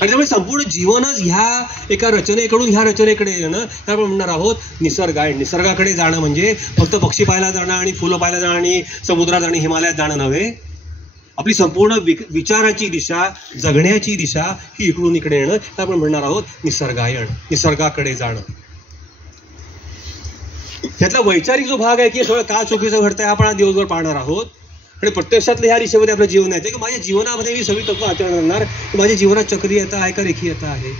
आणि त्यामुळे संपूर्ण जीवनच ह्या एका रचनेकडून ह्या रचनेकडे येणं, आपण म्हणणार आहोत निसर्गाकडे जाणं म्हणजे फक्त पक्षी पाहायला जाणं आणि फुलं पाहायला जाणं आणि समुद्रात आणि हिमालयात जाणं नव्हे. आपली संपूर्ण विचाराची दिशा, जगण्याची दिशा ही इकडून इकडे येणं, आपण म्हणणार आहोत निसर्गायन, निसर्गाकडे जाणं. ह्यातला वैचारिक जो भाग आहे की सगळं का चुकीचं घडतंय आपण आज दिवसभर पाहणार आहोत. आणि प्रत्यक्षातल्या ह्या दिशेमध्ये आपलं जीवन आहे की माझ्या जीवनामध्ये मी सगळी तत्व आचरण करणार की माझ्या जीवनात चक्रीयता आहे का रेखीयता आहे,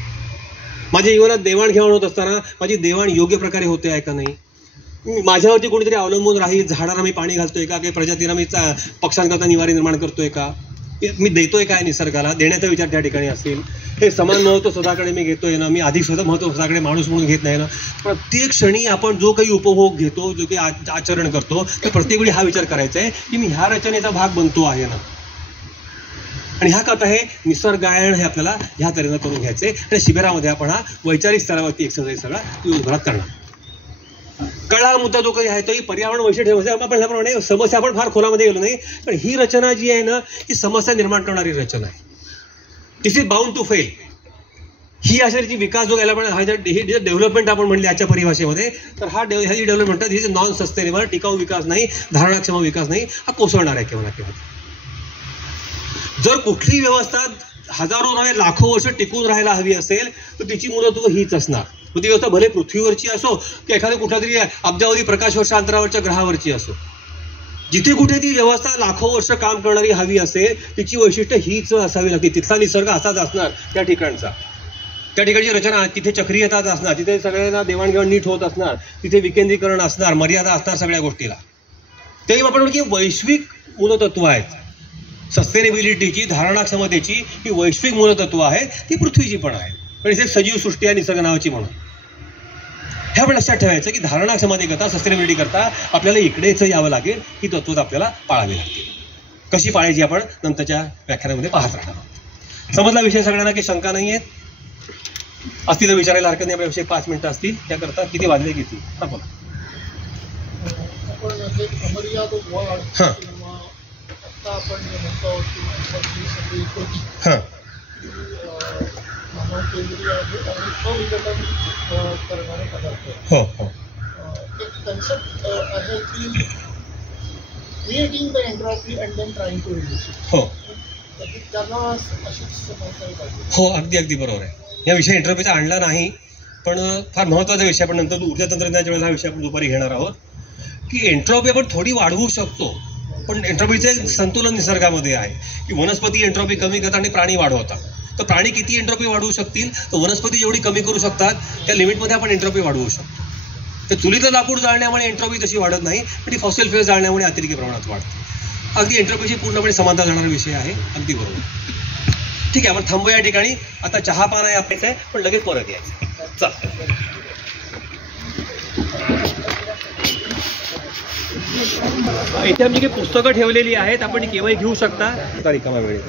माझ्या जीवनात देवाणघेवाण होत असताना माझी देवाण योग्य प्रकारे होते आहे का नाही, माझ्यावरती कोणीतरी अवलंबून राहील, झाडांना मी पाणी घालतोय का, काही प्रजातींना मी पक्ष्यांकरता निवारी निर्माण करतोय का, मी देतोय काय निसर्गाला, देण्याचा विचार त्या ठिकाणी असेल. हे समान महत्व स्वतःकडे मी घेतोय ना, मी अधिक स्वतः महत्व स्वतःकडे माणूस म्हणून घेत नाही ना. प्रत्येक क्षणी आपण जो काही उपभोग घेतो, जो काही आचरण करतो, तर प्रत्येक वेळी हा विचार करायचा आहे की मी ह्या रचनेचा भाग बनतो आहे ना. आणि ह्या करता हे निसर्गायन हे आपल्याला ह्या तऱ्हेनं करून घ्यायचे. आणि शिबिरामध्ये आपण हा वैचारिक स्तरावरती एक्सरसाइज सगळा दिवसभरात करणार. कळला मुद्दा जो काही आहे तो पर्यावरण वैशिष्ट्य ठेवायचं. आपण म्हटल्याप्रमाणे समस्या आपण फार खोलामध्ये गेलो नाही, पण ही रचना जी आहे ना ही समस्या निर्माण करणारी रचना आहे. दिस इज बाउंड टू फेल. ही अशी विकास जो गेला पण हा डेव्हलपमेंट आपण म्हणले आजच्या परिभाषेमध्ये, तर हा डेव्हलपमेंट ही नॉन सस्टेनेबल, टिकाऊ विकास नाही, धारणाक्षम विकास नाही, हा कोसळणार आहे केव्हा ना केव्हा. जर कुठली व्यवस्था हजारो नव्हे लाखो वर्ष टिकून राहायला हवी असेल तर तिची मुदत हीच असणार. मग ती व्यवस्था भले पृथ्वीवरची असो की एखाद्या कुठल्या तरी अब्जावधी प्रकाश वर्ष अंतरावरच्या ग्रहावरची असो, जिथे कुठे ती व्यवस्था लाखो वर्ष काम करणारी हवी असेल तिची वैशिष्ट्य हीच असावी लागते. तिथला निसर्ग असाच असणार त्या ठिकाणचा, त्या ठिकाणची रचना, तिथे चक्रीयता असणार, तिथे सगळ्यांना देवाणघेवाण नीट होत असणार, तिथे विकेंद्रीकरण असणार, मर्यादा असणार सगळ्या गोष्टीला. तेही आपण म्हणू की वैश्विक मूलतत्व आहेत. सस्टेनेबिलिटीची, धारणाक्षमतेची ही वैश्विक मूलतत्व आहेत, ती पृथ्वीची पण आहे. पण इथे सजीव सृष्टी आहे निसर्ग नावाची म्हणून. हे आपण लक्षात ठेवायचं की धारणाक्षमते करता, सस्टेनेबिलिटी करता आपल्याला इकडेच यावं लागेल. ही तत्त्व आपल्याला पाळावी लागतील. कशी पाळायची आपण नंतरच्या व्याख्यानामध्ये पाहत राहणार आहोत. समजला विषय सगळ्यांना की शंका नाही आहेत? असतील तर विचारायला हरकत नाही. आपल्याविषयी 5 मिनिटं असतील. त्याकरता किती वाजले किती हा बोला. हां हो हो कन्सेप्ट आहे की creating the entropy and then trying to reduce it. हो त्याला अशीच समजता पाहिजे. हो अगदी अगदी बरोबर आहे. या विषय एंट्रोपीचा आणला नाही पण फार महत्त्वाचा विषय. आपण नंतर ऊर्जा तंत्रज्ञानाच्या वेळेला हा विषय आपण दुपारी घेणार आहोत की एंट्रोपी आपण थोडी वाढवू शकतो, पण एंट्रोपीचे संतुलन निसर्गामध्ये आहे की वनस्पती एंट्रोपी कमी करतात आणि प्राणी वाढवतात. तर प्राणी किती एंट्रोपी वाढवू शकतील, तर वनस्पती जेवढी कमी करू शकतात त्या लिमिटमध्ये आपण एंट्रोपी वाढवू शकतो. तर चुलीचं लाकूड जाळण्यामुळे एंट्रोपी तशी वाढत नाही, पण ती फॉसिल फ्युएल जाळण्यामुळे अतिरिक्त प्रमाणात वाढते. अगदी एंट्रोपीची पूर्णपणे समानता जाणारा विषय आहे. अगदी बरोबर. ठीक आहे, आपण थांबू या ठिकाणी. आता चहा पान आहे आपल्याचं आहे, पण लगेच परत यायचं. चल इथे आमची काही पुस्तकं ठेवलेली आहेत, आपण केव्हाही घेऊ शकता रिकामा वेळेत.